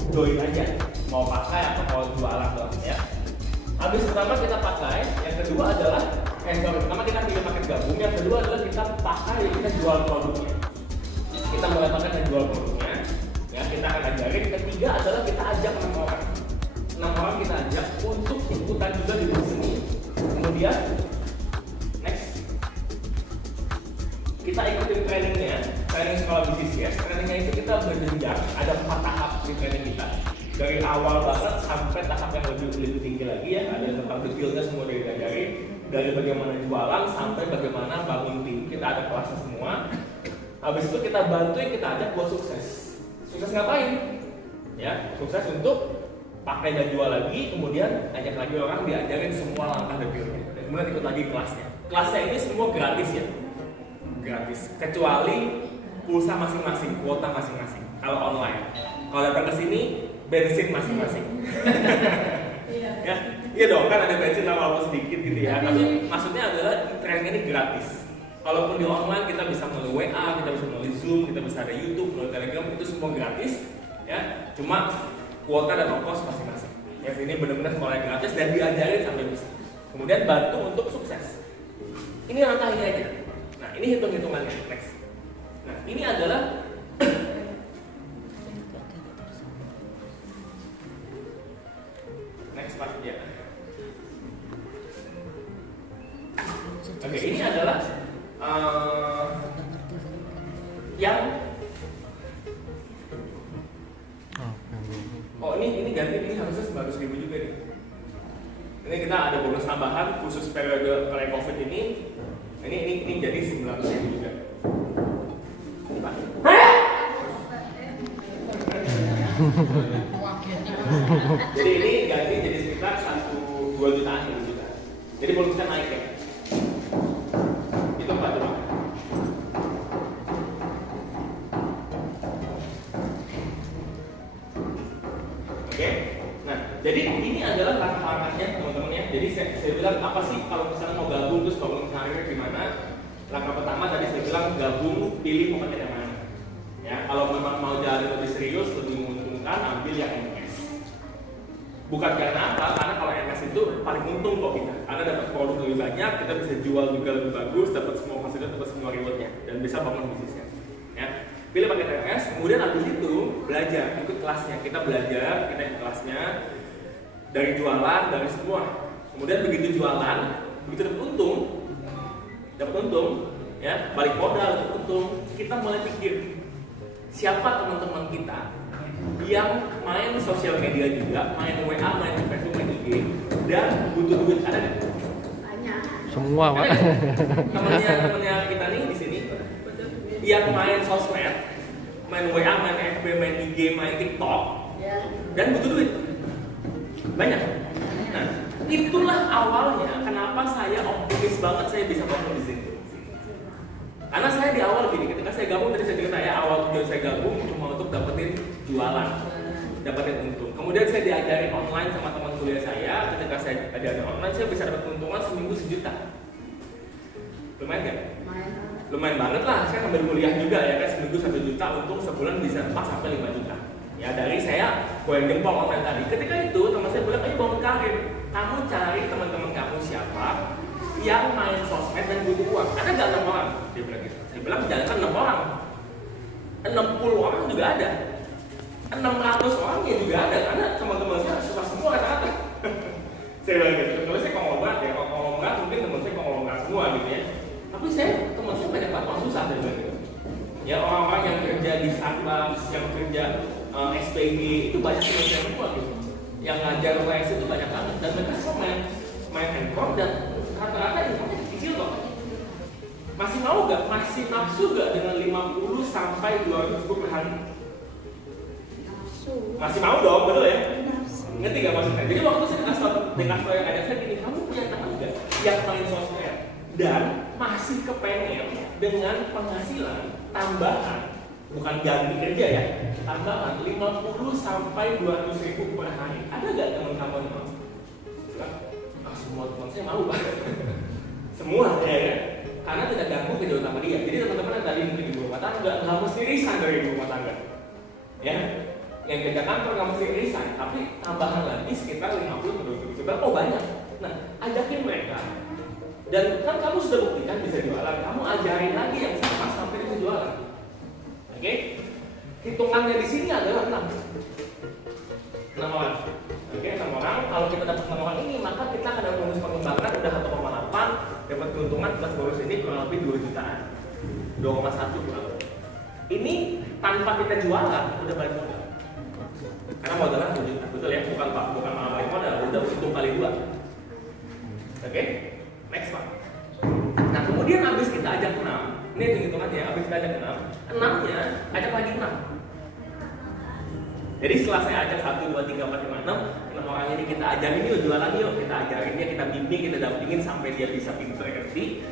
join aja, mau pakai atau mau jualan doang ya. Habis pertama kita pakai, yang kedua adalah pertama kita pilih paket gabung, yang kedua adalah kita pakai, kita jual produknya. Kita mulai pakai dan jual produknya, ya kita akan ajarin. Ketiga adalah kita ajak 6 orang. 6 orang kita ajak untuk ikutan juga di bisnis ini. Kemudian next kita ikutin trainingnya, training sekolah bisnis ya. Trainingnya itu kita berjenjang, ada 4 tahap di training kita. Dari awal banget sampai tahap yang lebih tinggi lagi ya, ada tentang detailnya semua diajarin. Dari bagaimana jualan sampai bagaimana bangun tim, kita ada kelasnya semua. Habis itu kita bantuin, kita ajak buat sukses. Sukses ngapain? Ya, sukses untuk pakai dan jual lagi, kemudian ajak lagi orang diajarin semua langkah detailnya. Dan kemudian ikut lagi kelasnya. Kelasnya ini semua gratis ya, gratis. Kecuali pulsa masing-masing, kuota masing-masing. Kalau online, kalau datang ke sini bensin masing-masing. Ya, iya dong kan ada bensin walaupun sedikit gitu ya. Tapi maksudnya adalah training ini gratis. Kalaupun di online kita bisa melalui WA, kita bisa melalui Zoom, kita bisa ada YouTube, melalui Telegram, itu semua gratis. Ya, cuma kuota dan ongkos masing-masing. Ya, ini benar-benar sekolah yang gratis dan diajarin sampai bisa. Kemudian bantu untuk sukses. Ini langkah ini aja. Nah, ini hitung-hitungannya. Next. Nah, ini adalah next part ya. Oke, ini adalah yang ini ganti, ini harusnya 900.000 juga nih. Ini kita ada bonus tambahan khusus periode pre-covid ini. Ini jadi 900.000 juga. Jadi ini ganti jadi sekitar 1-2 jutaan juga. Jadi bonusnya naik ya. Itu 4 juta. Oke. Nah, jadi ini adalah langkah-langkahnya teman-teman ya. Jadi saya bilang apa sih kalau misalnya mau gabung terus bangun karir gimana? Langkah pertama tadi saya bilang gabung, pilih paket yang mana. Ya, kalau memang mau jalan lebih serius, lebih menguntungkan, ambil yang MS. Bukan karena apa? Karena kalau MS itu paling untung kok kita. Karena dapat produk lebih banyak, kita bisa jual juga lebih bagus, dapat semua fasilitas, dapat semua rewardnya, dan bisa bangun bisnisnya. Ya, pilih paket MS, kemudian habis itu belajar, ikut kelasnya. Kita belajar, kita ikut kelasnya dari jualan, dari semua. Kemudian begitu jualan, begitu dapat untung, ya balik modal, dapat untung, kita mulai pikir siapa teman-teman kita yang main sosial media juga, main WA, main Facebook, main IG, dan butuh duit, ada nggak? Banyak. Semua Pak. Temennya kita nih di sini yang main sosmed, main WA, main FB, main IG, main TikTok, Ya. dan butuh duit banyak. Nah, itulah awalnya kenapa saya optimis banget saya bisa bangun di sini. Karena saya di awal gini, ketika saya gabung tadi saya cerita ya, awal tujuan saya gabung cuma untuk dapetin jualan, dapetin untung. Kemudian saya diajarin online sama teman kuliah saya. Ketika saya diajarin online, saya bisa dapat keuntungan seminggu 1 juta. Lumayan kan? Lumayan banget lah. Saya ambil kuliah juga ya kan, seminggu 1 juta, untung sebulan bisa 4-5 juta. Ya dari saya goyang jempol online tadi. Ketika itu teman saya bilang, ayo bangun karir. Kamu cari teman-teman kamu siapa yang main sosmed dan butuh uang. Ada nggak 6 orang? Dia bilang gitu. Saya bilang jangan kan 6 orang, 60 orang juga ada, 600 orang ya juga ada. Karena teman-teman saya susah semua rata-rata. Saya bilang gitu. Kalau saya konglomerat ya, kalau konglomerat mungkin teman saya konglomerat semua gitu ya. Tapi teman saya banyak banget orang susah. Saya bilang gitu. Ya orang-orang yang kerja di Starbucks, yang kerja SPG itu banyak teman saya semua gitu. Yang ngajar UX itu banyak banget dan mereka semua main main handphone dan rata-rata income-nya kecil kok. Masih mau gak? Masih nafsu gak dengan 50 sampai 200 ribu per hari? Masih mau dong, betul ya? Ngerti gak maksudnya? Jadi waktu saya kasih tau yang ada saya gini, kamu punya teman gak yang main sosmed dan masih kepengen dengan penghasilan tambahan, bukan ganti kerja ya, tambahan 50 sampai 200 ribu per hari? Ada gak teman kamu yang mau? Semua teman saya mau banget. Semua ya kan? Karena tidak ganggu kerja utama dia. Jadi teman-teman yang tadi mungkin ibu rumah tangga nggak mesti resign dari ibu rumah tangga, ya. Yang kerja kantor nggak mesti resign, tapi tambahan lagi sekitar 50 ke 200 ribu. Oh banyak. Nah, ajakin mereka. Dan kan kamu sudah buktikan bisa jualan, kamu ajarin lagi yang sama sampai bisa jualan. Oke? Hitungannya di sini adalah 6 orang. Oke, 6 orang. Kalau kita dapat 6 orang ini, maka kita akan dapat bonus pengembangan udah 1,8, dapat keuntungan plus bonus ini kurang lebih 2 jutaan. 2,1 kurang. Ini tanpa kita jualan udah balik modal. Karena modalnya 2 juta, betul ya? Bukan malah balik modal, udah untung kali 2. Oke? Next Pak. Nah, kemudian habis kita ajak 6, ini hitung-hitungannya, habis kita ajak 6, 6-nya ajak lagi 6. Jadi setelah saya ajak 1, 2, 3, 4, 5, 6 orang ini kita ajarin yuk, jualan yuk, kita ajarin dia, kita bimbing, kita dampingin sampai dia bisa pintar ngerti.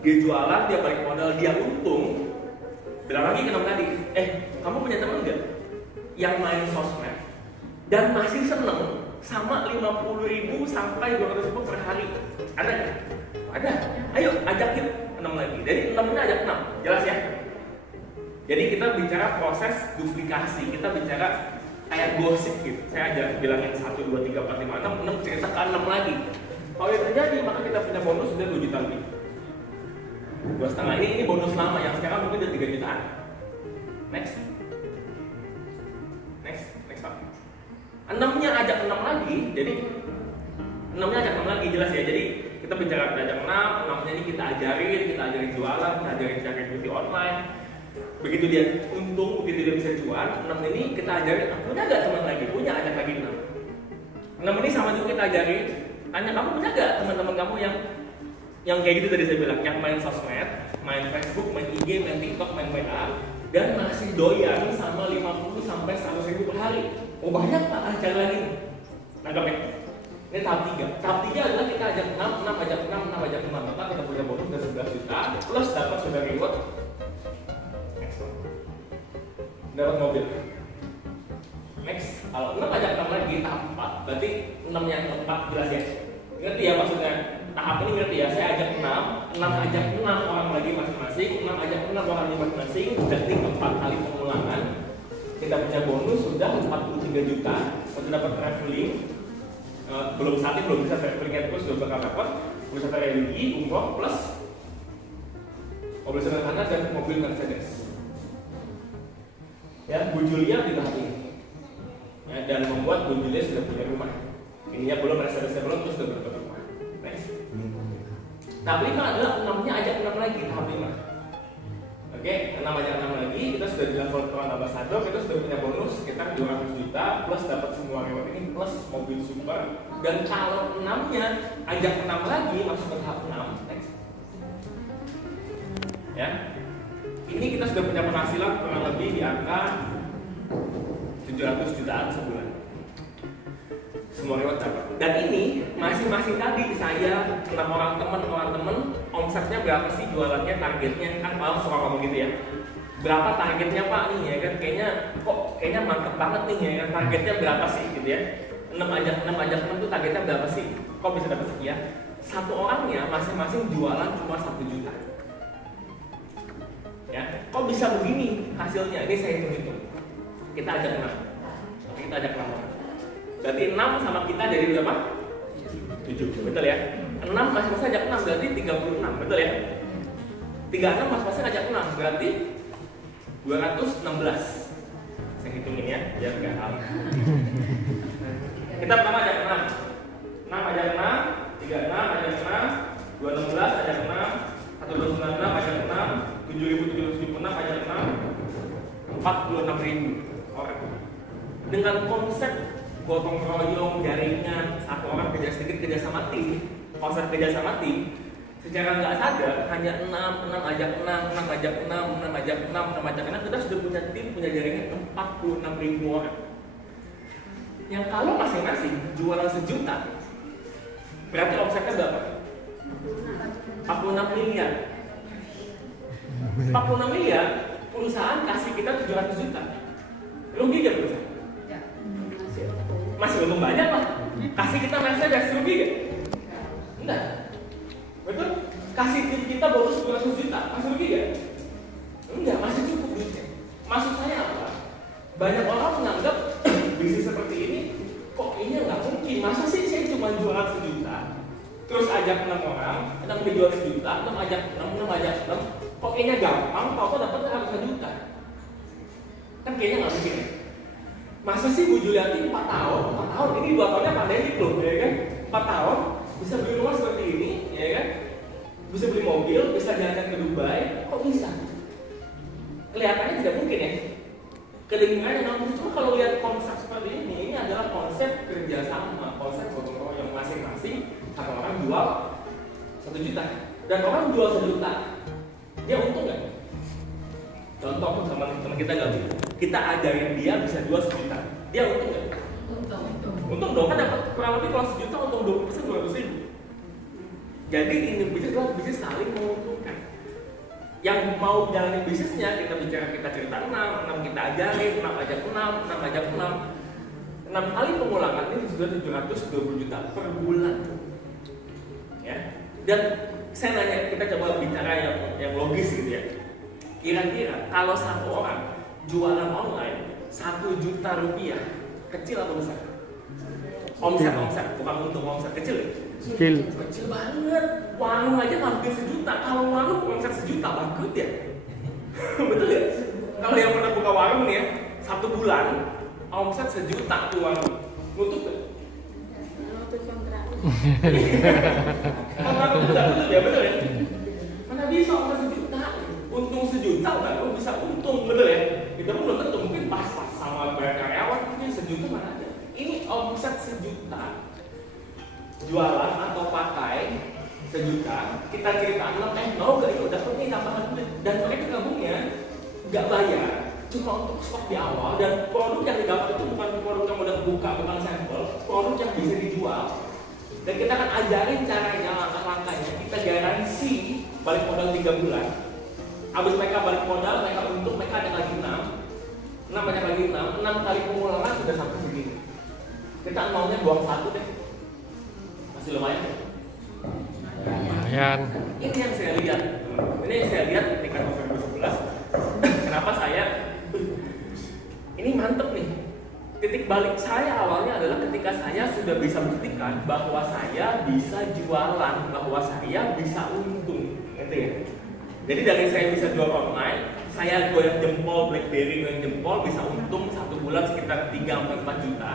Dia jualan, dia balik modal, dia untung. Bilang lagi ke 6 tadi, kamu punya teman nggak yang main sosmed dan masih seneng sama 50 ribu sampai 200 ribu per hari? Ada nggak? Ada. Ayo ajak yuk 6 lagi. Jadi 6-nya ajak 6, jelas ya? Jadi kita bicara proses duplikasi, kita bicara kayak gosip gitu. Saya aja bilangin 1, 2, 3, 4, 5, 6 cerita ke 6 lagi. Kalau yang terjadi, maka kita punya bonus sudah 2 juta lebih. 2,5 ini bonus lama yang sekarang mungkin udah 3 jutaan. Next Pak. 6-nya ajak 6 lagi, jadi 6-nya ajak 6 lagi, jelas ya. Jadi kita bicara ajak 6, 6-nya ini kita ajarin jualan, kita ajarin cari beauty online. Begitu dia untung, begitu dia bisa jual, 6 ini kita ajarin, punya gak teman lagi? Punya, ajak lagi 6. 6 ini sama juga kita ajarin, tanya kamu punya gak teman-teman kamu yang kayak gitu tadi saya bilang, yang main sosmed, main Facebook, main IG, main TikTok, main WA, dan masih doyan sama 50 sampai 100 ribu per hari. Oh banyak Pak, cari lagi. Nangkap ya? Ini tahap 3. Tahap 3 adalah kita ajak 6 ajak 6, maka kita punya bonus dari 11 juta, plus dapat sudah reward. Dapat mobil. Next, kalau 6 ajak 6 lagi tahap 4, berarti 6 yang keempat jelas ya. Ngerti ya maksudnya? Tahap ini ngerti ya? Saya ajak 6 ajak 6 orang lagi masing-masing, 6 ajak 6 orang lagi masing-masing, berarti 4 kali pengulangan. Kita punya bonus sudah 43 juta, untuk dapat traveling. Belum saat ini belum bisa traveling terus, belum bakal dapat. Wisata religi, umroh plus mobil sederhana dan mobil Mercedes. Ya, Bu Julia di tahap ini, ya, dan membuat Bu Julia sudah punya rumah. Ininya belum, Mercedes belum, terus sudah berdapat rumah. Next. Tahap 5 adalah 6-nya ajak 6 lagi, tahap 5. Oke, 6 ajak 6 lagi, kita sudah di level Tuan Ambassador, kita sudah punya bonus sekitar 200 juta, plus dapat semua reward ini, plus mobil super. Dan kalau 6-nya ajak 6 lagi, masuk ke tahap 6. Next. Ya. Ini kita sudah punya penghasilan kurang lebih di angka 700 jutaan sebulan. Semua reward dapat. Dan ini masing-masing tadi saya 6 orang temen omsetnya berapa sih jualannya, targetnya kan mau suka ngomong gitu ya. Berapa targetnya Pak nih ya kan, kayaknya mantep banget nih ya kan, targetnya berapa sih gitu ya. 6 ajak 6 tuh targetnya berapa sih? Kok bisa dapat sekian? Satu orangnya masing-masing jualan cuma 1 juta. Ya, kok bisa begini hasilnya? Ini saya hitung-hitung. Kita ajak 6 orang. Berarti 6 sama kita jadi berapa? 7, betul ya? 6 masing-masing ajak 6 berarti 36, betul ya? 36 masing-masing ajak 6 berarti 216. Saya hitungin ya, biar nggak salah. Kita pertama ajak 6 ajak 6, 36 ajak 6, 216 ajak 6, 1296 ajak 6, 7.776 ajak 6, 46.000 orang. Dengan konsep gotong royong, jaringan, satu orang kerja sedikit kerja sama tim, konsep kerja sama tim, secara nggak sadar hanya 6 ajak 6, kita sudah punya tim, punya jaringan 46.000 orang. Yang kalau masing-masing jualan sejuta, berarti omsetnya berapa? 46 miliar. 46 miliar, perusahaan kasih kita 700 juta. Rugi gak perusahaan? Masih untung banyak lah. Kasih kita Mercedes, rugi gak? Enggak. Betul? Kasih tim kita bonus 200 juta, masih rugi gak? Enggak, masih cukup duitnya. Maksud saya apa? Banyak orang menganggap bisnis seperti ini kok ini nggak mungkin. Masa sih saya cuma jualan sejuta, terus ajak 6 orang, 6 dijual sejuta, 6 ajak 6, kok kayaknya gampang, kok dapat 100 juta? Kan kayaknya nggak mungkin ya. Masa sih Bu Juliati 4 tahun, ini 2 tahunnya pandemi loh, ya kan? 4 tahun bisa beli rumah seperti ini, ya kan? Bisa beli mobil, bisa jalan ke Dubai, kok bisa? Kelihatannya tidak mungkin ya. Kedengarannya nggak mungkin. Cuma kalau lihat konsep seperti ini adalah konsep kerjasama, konsep gotong royong, masing-masing satu orang jual 1 juta, dan orang jual 1 juta, dia untung nggak? Contoh teman kita gabung, kita ajarin dia bisa jual 1 juta, dia untung nggak? Untung dong, kan dapat kurang lebih kalau 1 juta untung 20% 200.000. Jadi ini bisnis adalah bisnis saling menguntungkan. Yang mau jalanin bisnisnya, kita bicara, kita cerita 6 kita ajarin, 6 ajak 6 kali pengulangan ini sudah 720 juta per bulan. Ya. Dan saya nanya, kita coba bicara yang logis gitu ya. Kira-kira kalau satu orang jualan online 1 juta rupiah, kecil atau besar? Omset, bukan untung, omset kecil ya? Kecil banget. Warung aja hampir 1 juta. Kalau warung omset 1 juta bangkrut ya. Betul ya? Kalau yang pernah buka warung nih ya, 1 bulan omset 1 juta tuh warung, nutup gak? Nutup kontrak. Betul ya, betul ya. Mana bisa omset 1 juta? Untung 1 juta baru bisa untung, betul ya? Kita pun belum tentu, mungkin pas-pas sama bayar karyawan mungkin 1 juta mana ada. Ini omset 1 juta, jualan atau pakai 1 juta, kita cerita mau gak yuk dapat nih tambahan duit, dan mereka gabungnya nggak bayar, cuma untuk stok di awal, dan produk yang didapat itu bukan produk yang udah buka, bukan sampel, produk yang bisa dijual, dan kita akan ajarin caranya, langkah-langkahnya, kita garansi balik modal 3 bulan. Abis mereka balik modal, mereka untung, mereka ada lagi 6 banyak lagi 6 kali pengulangan sudah sampai segini. Kita maunya buang 1 deh, masih lumayan. Lumayan. Ini yang saya lihat ketika November 2011. Kenapa saya ini mantep nih. Titik balik saya awalnya adalah ketika saya sudah bisa buktikan bahwa saya bisa jualan, bahwa saya bisa untung, gitu ya. Jadi dari saya bisa jual online, saya goyang jempol, BlackBerry goyang jempol, bisa untung 1 bulan sekitar 3-4 juta.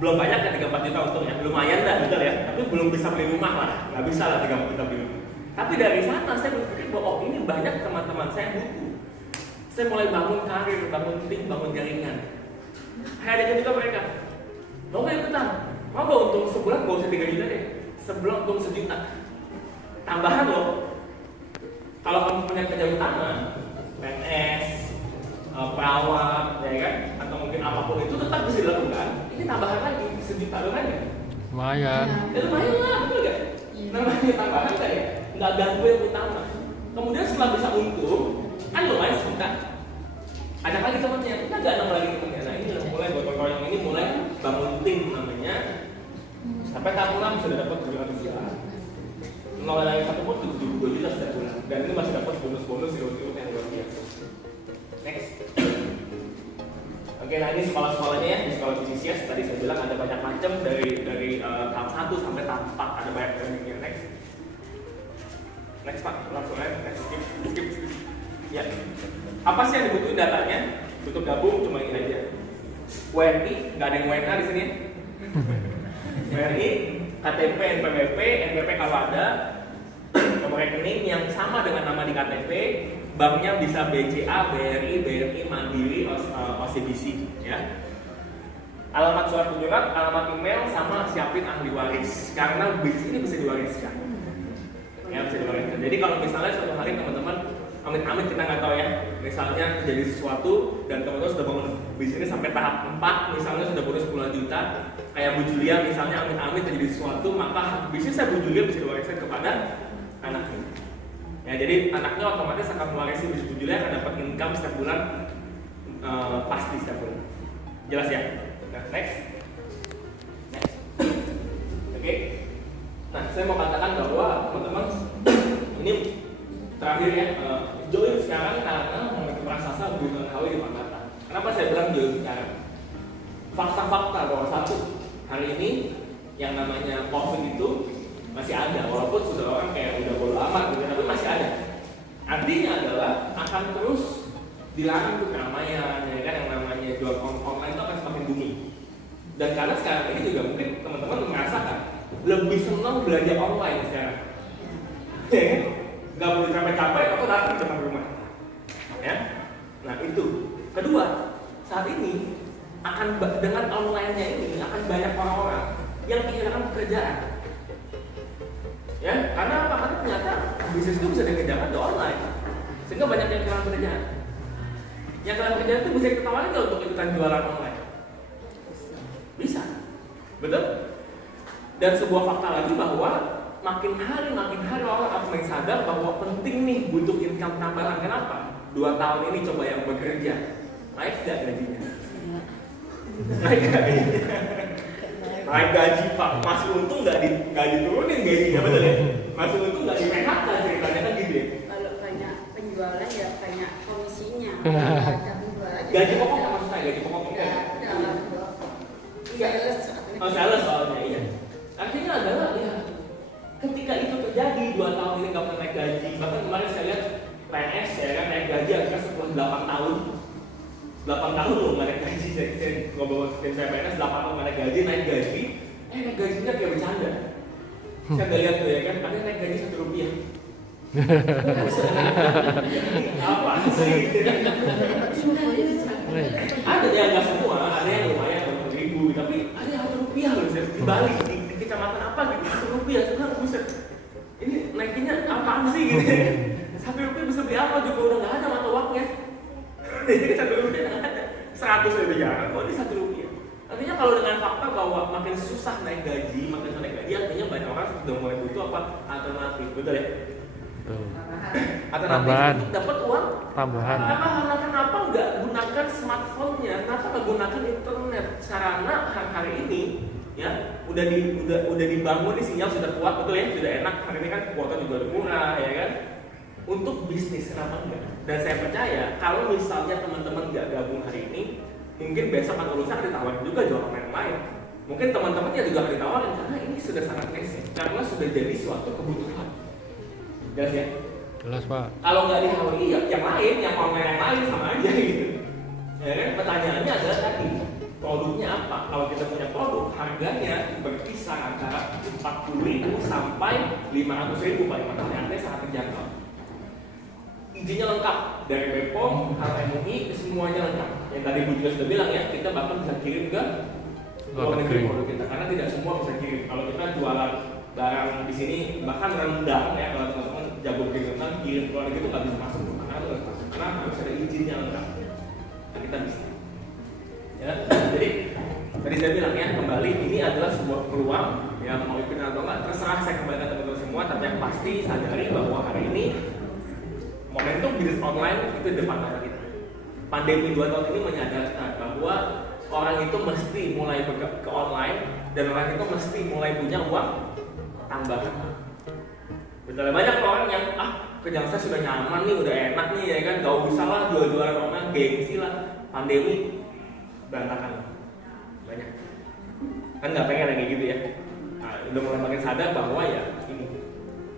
Belum banyak kan 3-4 juta untungnya, lumayan dah, betul ya. Tapi belum bisa beli rumah lah, nggak bisa lah 3-4 juta beli rumah. Tapi dari sana saya berpikir bahwa ini banyak teman-teman saya butuh. Saya mulai bangun karir, bangun tim, bangun jaringan. Ada juga mereka, mau nggak ikutan? Mau nggak untung sebulan nggak usah 3 juta deh, sebulan untung 1 juta. Tambahan loh. Kalau kamu punya kerja utama, PNS, perawat, ya kan, atau mungkin apapun itu tetap bisa dilakukan. Ini tambahan lagi 1 juta lumayan ya? Lumayan. Ya lumayan lah, betul nggak? Namanya tambahan kan ya, nggak ganggu yang utama. Kemudian setelah bisa untung, kan lumayan sebentar. Ajak lagi temannya, kita nggak nambah lagi temannya. Nah ini udah mulai gotong royong ini mulai bangun tim namanya. Sampai tahun 6 sudah dapat 200 juta. Nol lagi 1 pun 72 juta setiap bulan. Dan ini masih dapat bonus-bonus urut-urut yang luar biasa. Next. Oke, nah ini sekolah-sekolahnya ya. Di sekolah bisnis tadi saya bilang ada banyak macam dari tahap 1 sampai tahap 4 ada banyak trainingnya. Next Pak, langsung aja. Next, skip. Ya. Apa sih yang dibutuhin datanya? Untuk gabung cuma ini aja. WNI, nggak ada yang WNA di sini. WNI, KTP, NPWP, NPP kalau ada, nomor rekening yang sama dengan nama di KTP, banknya bisa BCA, BRI, BRI, Mandiri, OCBC, ya. alamat surat menyurat, alamat email, sama siapin ahli waris karena bisnis ini bisa diwariskan. Ya, bisa diwariskan. Jadi kalau misalnya suatu hari teman-teman amit-amit kita nggak tahu ya, misalnya terjadi sesuatu dan teman-teman sudah bangun bisnis sampai tahap 4, misalnya sudah bonus 10 juta, kayak Bu Julia misalnya amit-amit terjadi sesuatu, maka bisnis saya Bu Julia bisa diwariskan kepada anaknya. Ya, jadi anaknya otomatis akan mewarisi bisnis Bu Julia, akan dapat income setiap bulan pasti setiap bulan. Jelas ya? Nah, next. Oke. Nah, saya mau katakan bahwa teman-teman ini terakhir ya, join sekarang karena memiliki prasasa bukan hawi di Panata. Kenapa saya bilang join sekarang? Fakta-fakta bahwa satu, hari ini yang namanya COVID itu masih ada, walaupun sudah orang kayak udah bodo amat gitu, tapi masih ada. Artinya adalah akan terus dilarang tuh keramaian, ya kan, yang namanya jual online itu akan semakin booming. Dan karena sekarang ini juga mungkin teman-teman merasakan lebih senang belanja online sekarang. Ya kan? Gak perlu capek-capek, aku datang ke depan rumah. Ya, nah itu. Kedua, saat ini akan dengan online-nya ini akan banyak orang-orang yang kehilangan pekerjaan. Ya, karena apa? Karena ternyata bisnis itu bisa dikerjakan di online, sehingga banyak yang kehilangan pekerjaan. Yang kehilangan pekerjaan itu bisa kita tawarin nggak untuk ikutan jualan online? Bisa, betul? Dan sebuah fakta lagi bahwa makin hari orang akan mulai sadar bahwa penting nih butuh income tambahan. Kenapa? 2 tahun ini coba yang bekerja, naik nggak gajinya? Naik gajinya. Naik gaji Pak, masih untung nggak diturunin gajinya, betul ya? Masih untung nggak di PHK, ceritanya kan gitu ya? Kalau banyak penjualan ya banyak komisinya. Gaji pokok nggak maksudnya, gaji pokok Ya, sales. Oh, sales soalnya, iya. Artinya adalah ya, ketika itu terjadi 2 tahun ini nggak pernah naik gaji, bahkan kemarin saya lihat PNS ya kan naik gaji akhirnya setelah 8 tahun. 8 tahun loh nggak naik gaji, saya ngobrol tim saya PNS 8 tahun nggak naik gaji, naik gajinya kayak bercanda. Saya nggak lihat tuh ya kan, ada naik gaji Rp1. Apa sih? Ada yang nggak semua, ada yang lumayan Rp1.000, tapi ada yang Rp1 loh, dibalik di kecamatan apa gitu Rp1, sekarang buset. Ini naikinnya apaan sih gitu? Rp1 bisa beli apa juga udah nggak ada mata uangnya. Jadi Rp1 nggak ada, 100 lebih jarang, kok ini Rp1. Artinya kalau dengan fakta bahwa makin susah naik gaji, artinya banyak orang sudah mulai butuh apa alternatif, betul ya? Alternatif untuk dapat uang tambahan. Kenapa nggak gunakan smartphone-nya? Kenapa nggak gunakan internet? Sarana hari ini ya udah dibangun, di sinyal sudah kuat, betul ya? Sudah enak, hari ini kan kuota juga lebih murah ya kan? Untuk bisnis, kenapa enggak? Dan saya percaya kalau misalnya teman-teman nggak gabung hari ini, mungkin besok atau lusa akan ditawarin juga jual online lain. Mungkin teman-temannya juga akan ditawarin karena ini sudah sangat basic, karena sudah jadi suatu kebutuhan. Jelas ya? Jelas Pak. Kalau nggak di HWI ya yang lain, yang online yang lain sama aja gitu. Ya kan? Pertanyaannya adalah tadi produknya apa? Kalau kita punya produk, harganya berkisar antara 40.000 sampai 500.000 Pak, artinya sangat terjangkau. Izinnya lengkap dari BPOM, HMUI, semuanya lengkap. Yang tadi Bu juga sudah bilang ya, kita bahkan bisa kirim ke luar negeri produk kita, karena tidak semua bisa kirim. Kalau kita jualan barang di sini bahkan rendang ya, kalau teman-teman jago bikin rendang, kirim ke luar negeri itu nggak bisa masuk, karena itu nggak masuk, karena harus ada izinnya lengkap. Nah, kita bisa. Ya, jadi tadi saya bilang ya, kembali ini adalah sebuah peluang yang mau ikut atau enggak terserah, saya kembalikan teman-teman semua, tapi yang pasti sadari bahwa hari ini momentum bisnis online itu depan mata kita. Pandemi 2 tahun ini menyadarkan bahwa orang itu mesti mulai ke online dan orang itu mesti mulai punya uang tambahan. Betul, banyak orang yang kerjaan saya sudah nyaman nih, udah enak nih ya kan, gak usah lah jual-jualan online, gengsi lah. Pandemi berantakan banyak. Kan nggak pengen kayak gitu ya. Nah, udah mulai makin sadar bahwa ya ini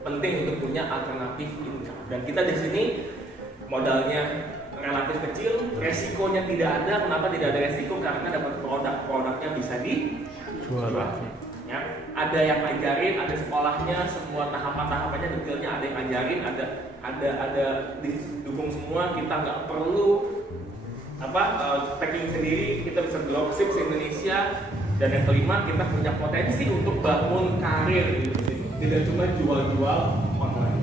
penting untuk punya alternatif income. Dan kita di sini modalnya relatif kecil, resikonya tidak ada. Kenapa tidak ada resiko? Karena dapat produknya bisa dijual. Ya, ada yang ajarin, ada sekolahnya, semua tahapan-tahapannya detailnya ada yang ajarin, ada didukung semua. Kita nggak perlu packing sendiri, kita bisa dropship se Indonesia, dan yang kelima kita punya potensi untuk bangun karir di sini, tidak cuma jual-jual online.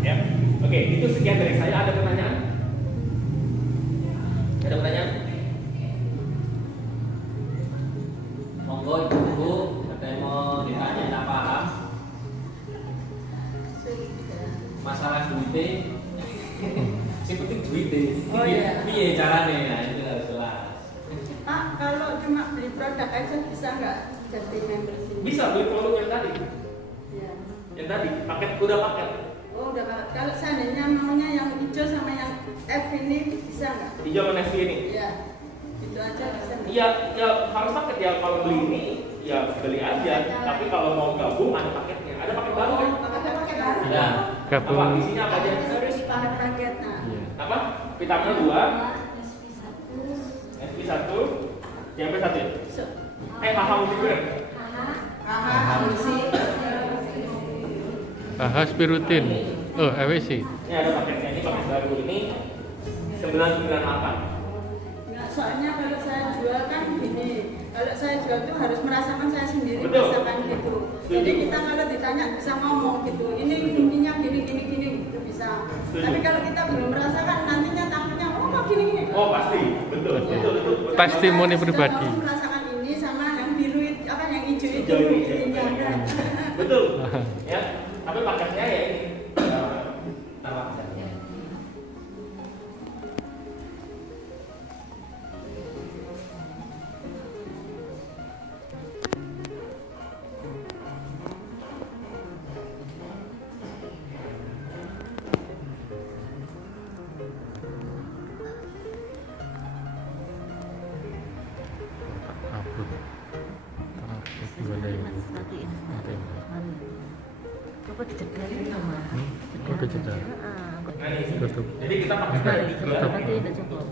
Ya, oke, itu sekian dari saya. Ada pertanyaan? Ada pertanyaan? Monggo ibu-ibu, ada yang mau ditanya tak paham masalah duitnya. Si penting duitnya. Oh, iya. Piye caranya? Nah, itu harus jelas. Pak, kalau cuma beli produk aja bisa nggak jadi member sini? Bisa beli produk yang tadi, Ya. yang tadi paket, udah paket. Oh, udah Pak. Kalau seandainya maunya yang hijau sama yang F ini bisa nggak? Hijau sama navy ini. Iya. Itu aja bisa nggak? Iya, ya harus paket ya. Kalau beli ini ya beli aja. Tapi kalau mau gabung ada paketnya. Ada paket baru kan? Pakai baru. Ya. Apa Gabung. isinya apa aja? Harus paket. Nah. Iya. Apa? Vitamin 2, SP1, CP1 ya? So, HH juga. AHA Spirutin. Oh, EWC. Ini ada paketnya, ini paket baru ini 998. nggak, soalnya kalau saya jual kan gini, kalau saya jual tuh harus merasakan saya sendiri, Betul. merasakan gitu. Jadi kita kalau ditanya bisa ngomong gitu, ini intinya gini gitu bisa. Setuju. Tapi kalau kita belum merasakan, nantinya takutnya oh kok gini. Oh pasti, betul. Testimoni Saya sudah pribadi. mau merasakan ini sama yang biru itu, apa yang hijau itu. Hijau ini, Ini ada. Betul. Ya, tapi paketnya ya ini. Tawa saja. Upload. Upload boleh. Coba dicegarin sama. Udah jeda. Nah, ini. Tutup. Jadi kita paketnya ada 3. Nanti udah cukup.